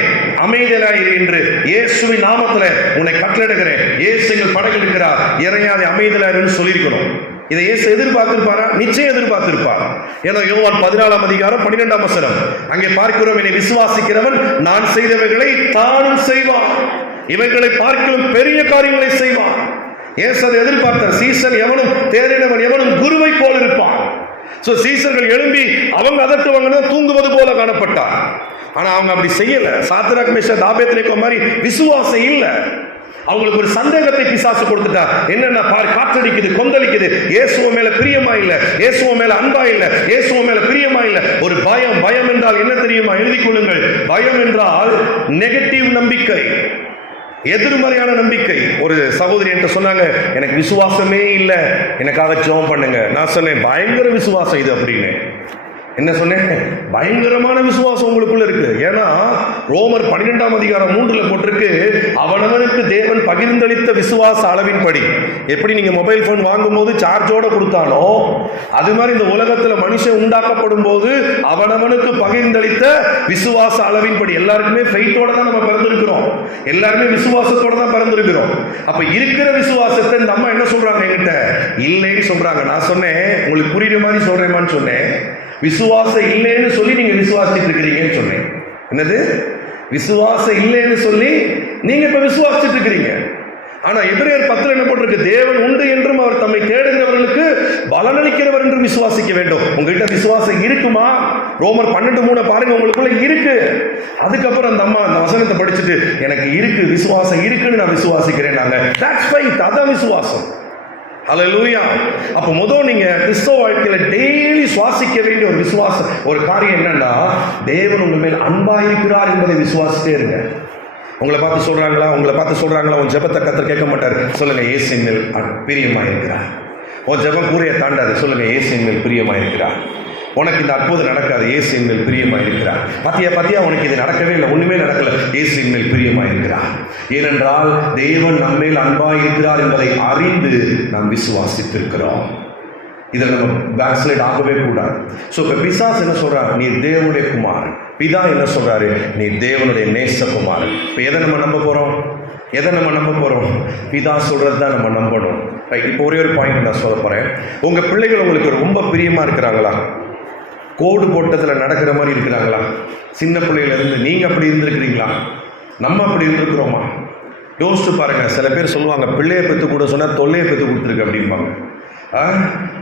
அமைதலாயிரு என்று இயேசுவின் நாமத்துல உன்னை கட்டளையிடுகிறேன், இயேசு எங்கள் படகில் இருக்கிறார், இறையாதே அமைதலாயிரு சொல்லியிருக்கணும். இதை இயேசு எதிர்பார்த்திருப்பாரா? நிச்சயம் எதிர்பார்த்திருப்பார். ஏன்னா யோவான் 14:12 அங்கே பார்க்கிறோம், என்னை விசுவாசிக்கிறவன் நான் செய்தவைகளை தானும் செய்வான், இவைகளை பார்க்கலும் பெரிய காரியங்களை செய்வான். இயேசு அதை எதிர்பார்த்தார். சீசன் எவனும் தேறினவன் எவனும் குருவை போல் இருப்பான். சீசர்கள் எழும்பி அவங்க அதட்டுவாங்கன்னா தூங்குவது போல காணப்பட்டார். ஆனா அவங்க அப்படி செய்யல. சாத்ராக் மேஷாக் ஆபேத்நேகோ மாதிரி விசுவாசம் இல்ல. அவங்களுக்கு ஒரு சந்தேகத்தை பிசாசு கொடுத்துட்டா. என்னன்னா பாரு, காற்றடிக்குது, கொந்தளிக்குது, இயேசுவ மேல பிரியமா இல்ல, இயேசுவ மேல அன்பா இல்ல, இயேசுவ மேல பிரியமா இல்ல. ஒரு பயம். பயம் என்றால் என்ன தெரியுமா? எழுதிக் கொள்ளுங்கள். பயம் என்றால் நெகட்டிவ் நம்பிக்கை, எதிர்மறையான நம்பிக்கை. ஒரு சகோதரி என்கிட்ட சொன்னாங்க, எனக்கு விசுவாசமே இல்லை, எனக்காக ஜெபம் பண்ணுங்க. நான் சொன்னேன், பயங்கர விசுவாசம் இது அப்படின்னு. என்ன சொன்னேன்? பயங்கரமான விசுவாசம் உங்களுக்குள்ள இருக்கு. ஏன்னா ரோமர் 12:3 போட்டிருக்கு, அவனவனுக்கு தேவன் பகிர்ந்தளித்த விசுவாச அளவின்படி. எப்படி நீங்க மொபைல் போன் வாங்கும் போது சார்ஜோட கொடுத்தானோ, அது மாதிரி இந்த உலகத்துல மனுஷன் உண்டாக்கப்படும் போது அவனவனுக்கு பகிர்ந்தளித்த விசுவாச அளவின்படி. எல்லாருக்குமே ஃபெய்த்தோட தான் நம்ம பிறந்திருக்கிறோம், எல்லாருமே விசுவாசத்தோட தான் பிறந்திருக்கிறோம். அப்ப இருக்கிற விசுவாசத்தை இந்த அம்மா என்ன சொல்றாங்க, என்கிட்ட இல்லைன்னு சொல்றாங்க. நான் சொன்னேன், உங்களுக்கு புரியுற மாதிரி சொல்றேமான்னு சொன்னேன். விசுவாசம் இல்லைன்னு சொல்லி நீங்க விசுவாசிட்டு இருக்கிறீங்கன்னு சொன்னேன். என்னது? விசுவாசம் இல்லைன்னு சொல்லி நீங்க இப்ப விசுவாசிட்டு இருக்கிறீங்க. ஆனா எபிரேயர் 10 என்ன போட்டிருக்கு? தேவன் உண்டு என்றும் அவர் தம்மை தேடுகிறவர்களுக்கு பலனளிக்கிறவர் என்றும் விசுவாசிக்க வேண்டும். உங்ககிட்ட விசுவாசம் இருக்குமா? ரோமர் 12:3 பாருங்க, உங்களுக்குள்ள இருக்கு. அதுக்கப்புறம் அந்த அம்மா அந்த வசனத்தை படிச்சுட்டு, எனக்கு இருக்கு, விசுவாசம் இருக்குன்னு நான் விசுவாசிக்கிறேன். நாங்க தட்ஸ் ஃபைத், அதான் விசுவாசம். ஹல்லேலூயா. அப்ப முதல் நீங்க கிறிஸ்தவ வாழ்க்கையில டெய்லி சுவாசிக்க வேண்டிய ஒரு விசுவாசம், ஒரு காரியம் என்னன்னா, தேவன் உங்க மேல் அன்பா இருக்கிறார் என்பதை விசுவாசிட்டே இருங்க. உங்களை பார்த்து சொல்றாங்களா, உன் ஜெபத்தை கர்த்தர் கேட்க மாட்டார். சொல்லுங்க, இயேசுவின் மேல் பிரியமா இருக்கிறார். உன் ஜெபம் கூரையை தாண்டாது. சொல்லுங்க, இயேசுவின் மேல் பிரியமா இருக்கிறார். உனக்கு இந்த அற்புதம் நடக்காது, இயேசுவின் மேல் பிரியமாக இருக்கிறார். பாத்தியா உனக்கு இது நடக்கவே இல்லை, ஒண்ணுமே நடக்கல, இயேசுவின் மேல் பிரியமாக இருக்கிறார். ஏனென்றால் தேவன் நம்மேல் அன்பாக இருக்கிறார் என்பதை அறிந்து நாம் விசுவாசித்திருக்கிறோம். இதில் நம்ம பேக் ஸ்லைட் ஆகவே கூடாது. ஸோ இப்போ பிசாஸ் என்ன சொல்றாரு? நீ தேவனுடைய குமாரன். பிதா என்ன சொல்றாரு? நீ தேவனுடைய நேசகுமாரன். இப்போ எதை நம்ம நம்ப போறோம்? பிதா சொல்றது தான் நம்ம நம்பணும். ரைட். இப்போ ஒரே ஒரு பாயிண்ட் நான் சொல்ல போறேன். உங்க பிள்ளைகள் உங்களுக்கு ரொம்ப பிரியமா இருக்கிறாங்களா? கோடு போட்டதில் நடக்கிற மாதிரி இருக்கிறாங்களா? சின்ன பிள்ளையில இருந்து நீங்க அப்படி இருந்திருக்கிறீங்களா? நம்ம அப்படி இருந்திருக்கிறோமா? யோசிச்சு பாருங்க. சில பேர் சொல்லுவாங்க, பிள்ளையை பெற்று கூட சொன்னா தொல்லையை பெற்று கொடுத்துருக்கு அப்படிம்பாங்க.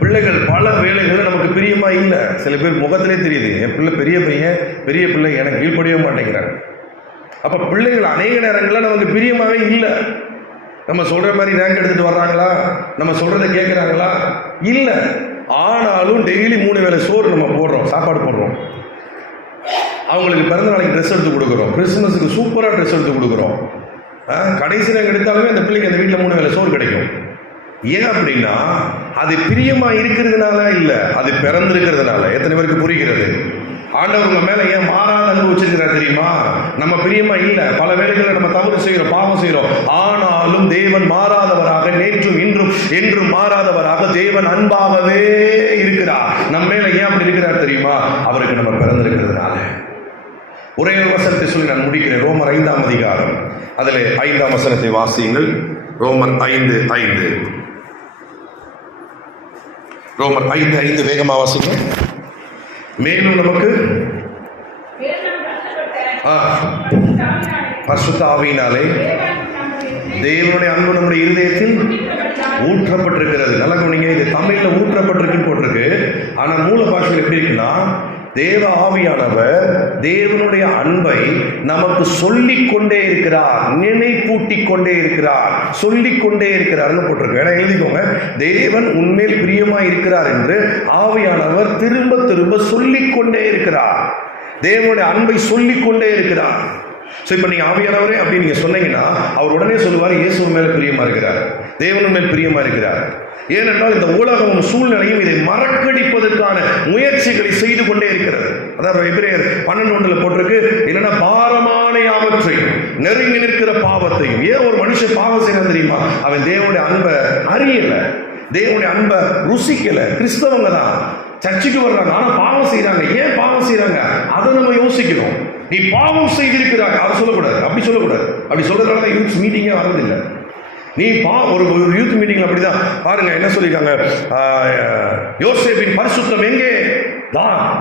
பிள்ளைகள் பல வேலைகள் நமக்கு பிரியமா இல்லை. சில பேர் முகத்திலே தெரியுது, என் பிள்ளை பெரிய பையன், பெரிய பிள்ளை, எனக்கு கீழ்ப்படியவே மாட்டேங்கிறாங்க. அப்ப பிள்ளைகள் அநேக நேரங்களில் நமக்கு பிரியமாவே இல்லை. நம்ம சொல்ற மாதிரி ரேங்க் எடுத்துட்டு வர்றாங்களா? நம்ம சொல்றதை கேட்கிறாங்களா? இல்லை. ஆனாலும் டெய்லி 3 வேளை சோறு நம்ம போடுறோம், சாப்பாடு போடுறோம். அவங்களுக்கு பிறந்த நாளைக்கு ட்ரெஸ் எடுத்து கொடுக்குறோம், கிறிஸ்துமஸுக்கு சூப்பராக ட்ரெஸ் எடுத்து கொடுக்குறோம். கடைசி ரேங்க் எடுத்தாலுமே அந்த பிள்ளைக்கு அந்த வீட்டில் 3 வேளை சோறு கிடைக்கும். ஏன் அப்படின்னா அது பிரியமா இருக்கிறதுனால இல்லை, அது பிறந்திருக்கிறதுனால. எத்தனை பேருக்கு புரிகிறது? ஆண்டவர் உங்க மேல ஏன் மாறாத அன்பு வச்சிருக்கிறார் தெரியுமா? நம்ம பிரியமா இல்லை, பல வேளைகளில் நம்ம தவறு செய்கிறோம், பாவம் செய்கிறோம். ஆனாலும் தேவன் மாறாதவராக, நேற்றும் இன்றும் என்றும் மாறாதவராக தேவன் அன்பாகவே இருக்கிறார். நம்ம மேல ஏன் அப்படி இருக்கிறார் தெரியுமா? அவருக்கு நம்ம பிறந்திருக்கிறதுனால. ஒரே ஒரு வசனத்தை சொல்லி நான் முடிக்கிறேன். ரோமர் 5ஆம் அதிகாரம், அதில் 5ஆம் வசனத்தை வாசியுங்கள். ரோமர் 5:5. ரோமர் 5:5 வேகமா வாசிங்க. மேலும் நமக்கு பரிசுத்த ஆவியினாலே தேவனுடைய அன்பு நம்முடைய இருதயத்தில் ஊற்றப்பட்டிருக்கிறது. நல்லா கவனிங்க. இது தமிழ்ல ஊற்றப்பட்டிருக்குன்னு போட்டிருக்கு. ஆனா மூல பாஷையில் எப்படி இருக்குன்னா, தேவ ஆவியானவர் தேவனுடைய அன்பை நமக்கு சொல்லிக் கொண்டே இருக்கிறார், நினைப்பூட்டிக் கொண்டே இருக்கிறார், சொல்லிக் கொண்டே இருக்கிறார்னு போட்டிருக்கு. ஏன்னா எழுதிக்கோங்க, தேவன் உண்மையில் பிரியமா இருக்கிறார் என்று ஆவியானவர் திரும்ப திரும்ப சொல்லிக் கொண்டே இருக்கிறார். தேவனுடைய அன்பை சொல்லிக் கொண்டே இருக்கிறார். ஸோ இப்போ நீங்கள் ஆவியானவரே அப்படின்னு நீங்கள் சொன்னீங்கன்னா அவர் உடனே சொல்லுவார், இயேசு மேலே பிரியமா இருக்கிறார், தேவன் மேல் பிரியமா இருக்கிறார். ஏனென்றால் இந்த உலகமும் சூழ்நிலையும் இதை மறக்கடிப்பதற்கான முயற்சிகளை செய்து கொண்டே இருக்கிறது. அதாவது எபிரேயர் 12:1 போட்டிருக்கு, என்னன்னா பாரமான யாவற்றையும் நெருங்கி நிற்கிற பாவத்தையும். ஏன் ஒரு மனுஷன் பாவம் செய்யணும் தெரியுமா? அவன் தேவனுடைய அன்பை அறியல, தேவனுடைய அன்பை ருசிக்கல. கிறிஸ்தவங்க தான் சர்ச்சுக்கு வர்றாங்க, ஆனா பாவம் செய்யறாங்க. ஏன் பாவம் செய்யறாங்க? அதை நம்ம யோசிக்கணும். நீ பாவம் செய்திருக்கிறாங்க அதை சொல்லக்கூடாது, அப்படி சொல்லக்கூடாது. அப்படி சொல்றதுனால தான் யூத் மீட்டிங்கே வரதில்லை. நீ ஒரு யூத் மீட்டிங்ல அப்படிதான் பாருங்க, என்ன சொல்லிருக்காங்க, யோசேப்பின் பரிசுத்தம் எங்கே,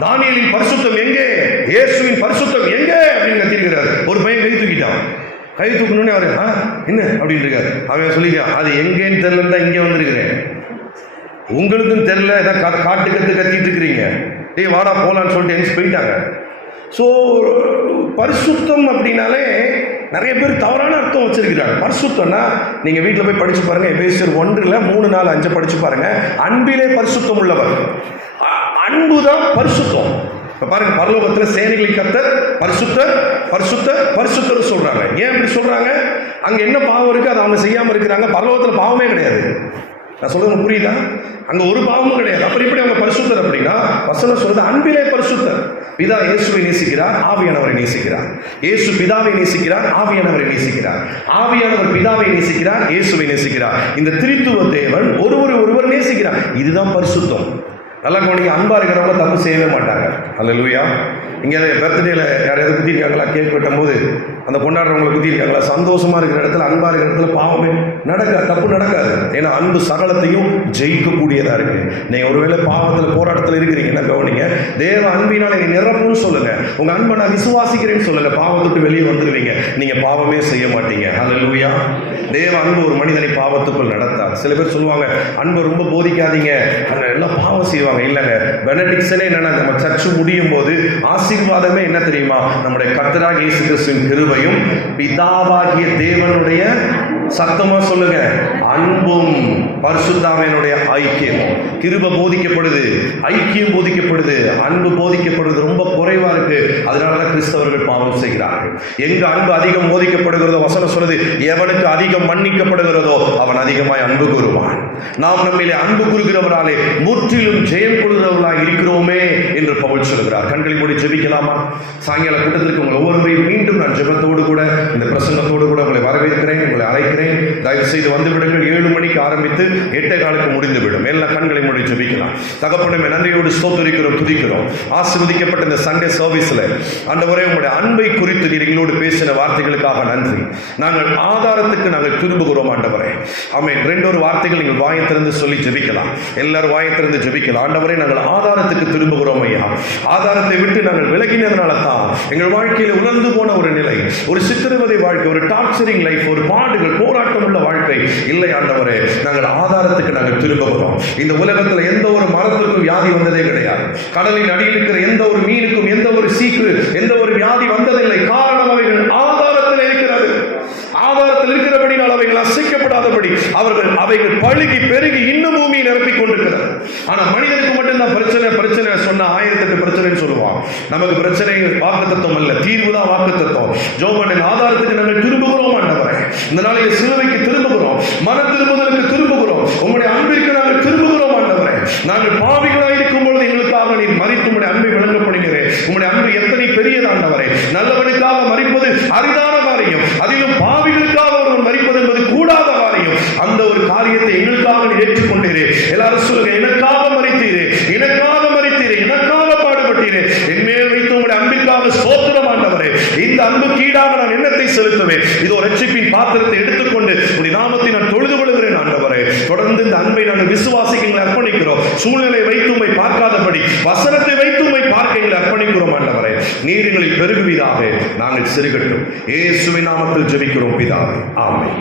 தானியேலின் பரிசுத்தம் எங்கே, இயேசுவின் பரிசுத்தம் எங்கே அப்படின்னு கத்திருக்கிறார். ஒரு பையன் கை தூக்கிட்டான். கை தூக்கணும்னே அவரு என்ன அப்படின்னு இருக்காரு. அவன் சொல்லிக்கான், அது எங்கேன்னு தெரியல தான் இங்கே வந்திருக்கிறேன், உங்களுக்கும் தெரியல, ஏதாவது காட்டு கத்திட்டு இருக்கிறீங்க, டேய் வாடா போலான்னு சொல்லிட்டு எங்க போயிட்டாங்க. ஸோ பரிசுத்தம் அப்படின்னாலே நிறைய பேர் தவறான அர்த்தம் வச்சிருக்கிறாங்க. பரிசுத்தம்னா நீங்க வீட்டில் போய் படிச்சு பாருங்க, எபேசியர் 1:3-4-5 படிச்சு பாருங்க. அன்பிலே பரிசுத்தம் உள்ளவர். அன்புதான் பரிசுத்தம். இப்ப பாருங்க, பரலோகத்தில் சேனைகளின் கர்த்தர் பரிசுத்தர் பரிசுத்தர் பரிசுத்தர் சொல்றாங்க. ஏன் அப்படி சொல்றாங்க? அங்க என்ன பாவம் இருக்கு அதை அவங்க செய்யாம இருக்கிறாங்க. பரலோகத்தில் பாவமே கிடையாது. நான் சொல்றது புரியுதா? அங்க ஒரு பாவமும் கிடையாது. அப்புறம் எப்படி அவங்க பரிசுத்தர் அப்படின்னா, வசனம் சொல்றது அன்பிலே பரிசுத்தர். பிதா இயேசுவை நேசிக்கிறார், ஆவியானவரை நேசிக்கிறார். இயேசு பிதாவை நேசிக்கிறார், ஆவியானவரை நேசிக்கிறார். ஆவியானவர் பிதாவை நேசிக்கிறார், இயேசுவை நேசிக்கிறார். இந்த திரித்துவ தேவன் ஒருவர் நேசிக்கிறார். இதுதான் பரிசுத்தம். நல்லா கவனிங்க. அன்பா இருக்கிறவங்க தப்பு செய்யவே மாட்டாங்க. அல்லேலூயா. இங்கே பர்த்டேல யாரையாவது குத்திருக்காங்களா? கேக் வெட்டும் போது அந்த கொண்டாடுறவங்களை குத்திருக்காங்களா? சந்தோஷமா இருக்கிற இடத்துல, அன்பா இருக்கிற இடத்துல பாவமே நடக்காது, தப்பு நடக்காது. ஏன்னா அன்பு சகலத்தையும் ஜெயிக்கக்கூடியதா இருக்கு. நீங்க ஒருவேளை பாவத்தில் போராட்டத்தில் இருக்கிறீங்கன்னா கவனிங்க, தேவ அன்பினால நீங்க நிரப்புன்னு சொல்லுங்க. உங்க அன்பை நான் விசுவாசிக்கிறேன்னு சொல்லுங்க. பாவத்துக்கு வெளியே வந்துடுவீங்க, நீங்க பாவமே செய்ய மாட்டீங்க. அல்லேலூயா. தேவ அன்பு ஒரு மனிதனை பாவத்துக்குள் நடத்தார். சில பேர் சொல்லுவாங்க, அன்பை ரொம்ப போதிக்காதீங்க, எல்லாம் பாவம் செய்வாங்க. இல்லைங்க, பெனடிக்ஷனே என்னன்னா, நம்ம சர்ச்சு முடியும் போது ஆசீர்வாதமே என்ன தெரியுமா? நம்முடைய கர்த்தராகிய இயேசு கிறிஸ்துவின் கிருபையும் பிதாவாகிய தேவனுடைய, சத்தமா சொல்லுங்க, அன்பும் பரிசுத்தாவினுடைய ஐக்கியமும். கிருபை போதிக்கப்படுது, ஐக்கியம் போதிக்கப்படுது, அன்பு போதிக்கப்படுது ரொம்ப குறைவா இருக்கு. அதனாலதான் கிறிஸ்தவர்கள் பாவம் துரோகம் செய்கிறார்கள். எங்க அன்பு அதிகம் மோதிக்கப்படுகிறதோ, வசனம் சொல்லுது, எவனுக்கு அதிகம் மன்னிக்கப்படுகிறதோ அவன் அதிகமாய் அன்பு கூறுவான். நாம் நம்மிலே அன்பு கூறுகிறவராலே முற்றிலும் ஜெயம் கொள்கிறவர்களாக இருக்கிறோமே என்று பவுல் சொல்கிறார். கண்களை மூடி ஜெபிக்கலாமா? சாயங்கால கூட்டத்திற்கு உங்கள் ஒவ்வொருவரையும் மீண்டும் நான் ஜெபத்தோடு கூட இந்த பிரசங்கத்தோடு கூட உங்களை வரவேற்கிறேன், உங்களை அழைக்கிறேன். தயவு செய்து வந்து விடுங்கள். 7 மணிக்கு ஆரம்பித்து 8:15 முடிந்துவிடும். எல்லாம் கண்களை மூடி ஜெபிக்கலாம். தகப்பனே, நன்றியோடு ஸ்தோத்திரிக்கிறோம், துதிக்கிறோம். ஆசீர்வதிக்கப்பட்ட இந்த சண்டே சர்வீஸ்ல ஆண்டவரே, உங்களுடைய அன்பை குறித்து நீர் எங்களோடு பேசின வார்த்தைகளுக்காக நன்றி. நாங்கள் ஆதாரத்துக்கு நாங்கள் திரும்புகிறோம் ஆண்டவரே. ஆமென். 2 வார்த்தைகள் நீங்கள் வாயத்திலிருந்து சொல்லி ஜெபிக்கலாம். எல்லாரும் வாயத்திலிருந்து ஜெபிக்கலாம். ஆண்டவரே, நாங்கள் ஆதாரத்துக்கு திரும்புகிறோம் ஐயா. ஆதாரத்தை விட்டு நாங்கள் விலகினதுனால தான் எங்கள் வாழ்க்கையில் உணர்ந்து போன ஒரு நிலை, ஒரு சித்திரவதை வாழ்க்கை, ஒரு டார்ச்சரிங் லைஃப், ஒரு பாடுகள், போராட்டம் உள்ள வாழ்க்கை இல்லை ஆண்டவரே. நாங்கள் ஆதாரத்துக்கு நாங்கள் திரும்புகிறோம். இந்த உலகத்தில் எந்த ஒரு மரத்திற்கும் வியாதி வந்ததே கிடையாது. கடலின் அடியில் இருக்கிற எந்த ஒரு மீனுக்கும், எந்த ஒரு சீக்கு, எந்த ஒரு வியாதி வந்ததில்லை. காரணம் அவைகள் ஆதாரத்தில் இருக்கிறது. ஆதாரத்தில் இருக்கிறபடினால் அவைகள் அசைக்கப்படாதபடி அவைகள் பழுகி பெருகி இன்னும் பூமியை நிரப்பிக் கொண்டிருக்கிறது. ஆனா மனிதனுக்கு மட்டும்தான் பிரச்சனை சொன்ன 1008 பிரச்சனைன்னு சொல்லுவான். நமக்கு பிரச்சனை வாக்குத்தத்தம் அல்ல, தீர்வு தான் வாக்குத்தத்தம். ஜோபனின் ஆதாரத்துக்கு நாங்கள் திரும்புகிறோம் ஆண்டவரே. இந்த நாளைக்கு சிலுவைக்கு திரும்புகிறோம், மன திரும்புதலுக்கு திரும்புகிறோம், உங்களுடைய அன்பிற்கு நாங்கள் திரும்புகிறோம் ஆண்டவரே. நாங்கள் பாவிகளாக இருக்கும் பொழுது எங்களுக்காக நீர் மரித்து உங்களுடைய அன்பை விளங்கப்படுகிறேன். உங்களுடைய அன்பு எத்தனை பெரியது ஆண்டவரே. நல்லவனுக்காக மரிப்பது அரிதான காரியம், அதிலும் பாவிகளுக்காக ஒருவன் மரிப்பது என்பது கூடாத காரியம். அந்த ஒரு காரியத்தை எங்களுக்காக நீர் ஏற்றுக்கொண்டீரே. எல்லாரும் சொல்லுங்க, எனக்காக மரித்தீரே, எனக்காக மரித்தீரே, எனக்காக பாடுபட்டீரே. என்மேல் வைத்து உங்களுடைய அன்பிற்காக ஸ்தோத்திரம் ஆண்டவரே. இந்த அன்புக்கு ஈடாக நான் என்னத்தை செலுத்துவேன்? இதோ ரட்சிப்பின் பாத்திரத்தை எடுத்துக்கொண்டு உடைய நாமத்தை நான் தொழுது கொள்கிறேன் ஆண்டவரே. தொடர்ந்து இந்த அன்பை நாங்கள் விசுவாசிக்க எங்களை அர்ப்பணிக்கிறோம். சூழ்நிலை வைத்து உம்மை பார்க்காதபடி, வசனத்தை வைத்து உம்மை பார்க்க எங்களை அர்ப்பணிக்கிறோம் ஆண்டவரே. நீர் எங்களில் பெருகுவீராக, நாங்கள் சிறுகட்டும். இயேசுவின் நாமத்தில் ஜெபிக்கிறோம் பிதாவே. ஆமென்.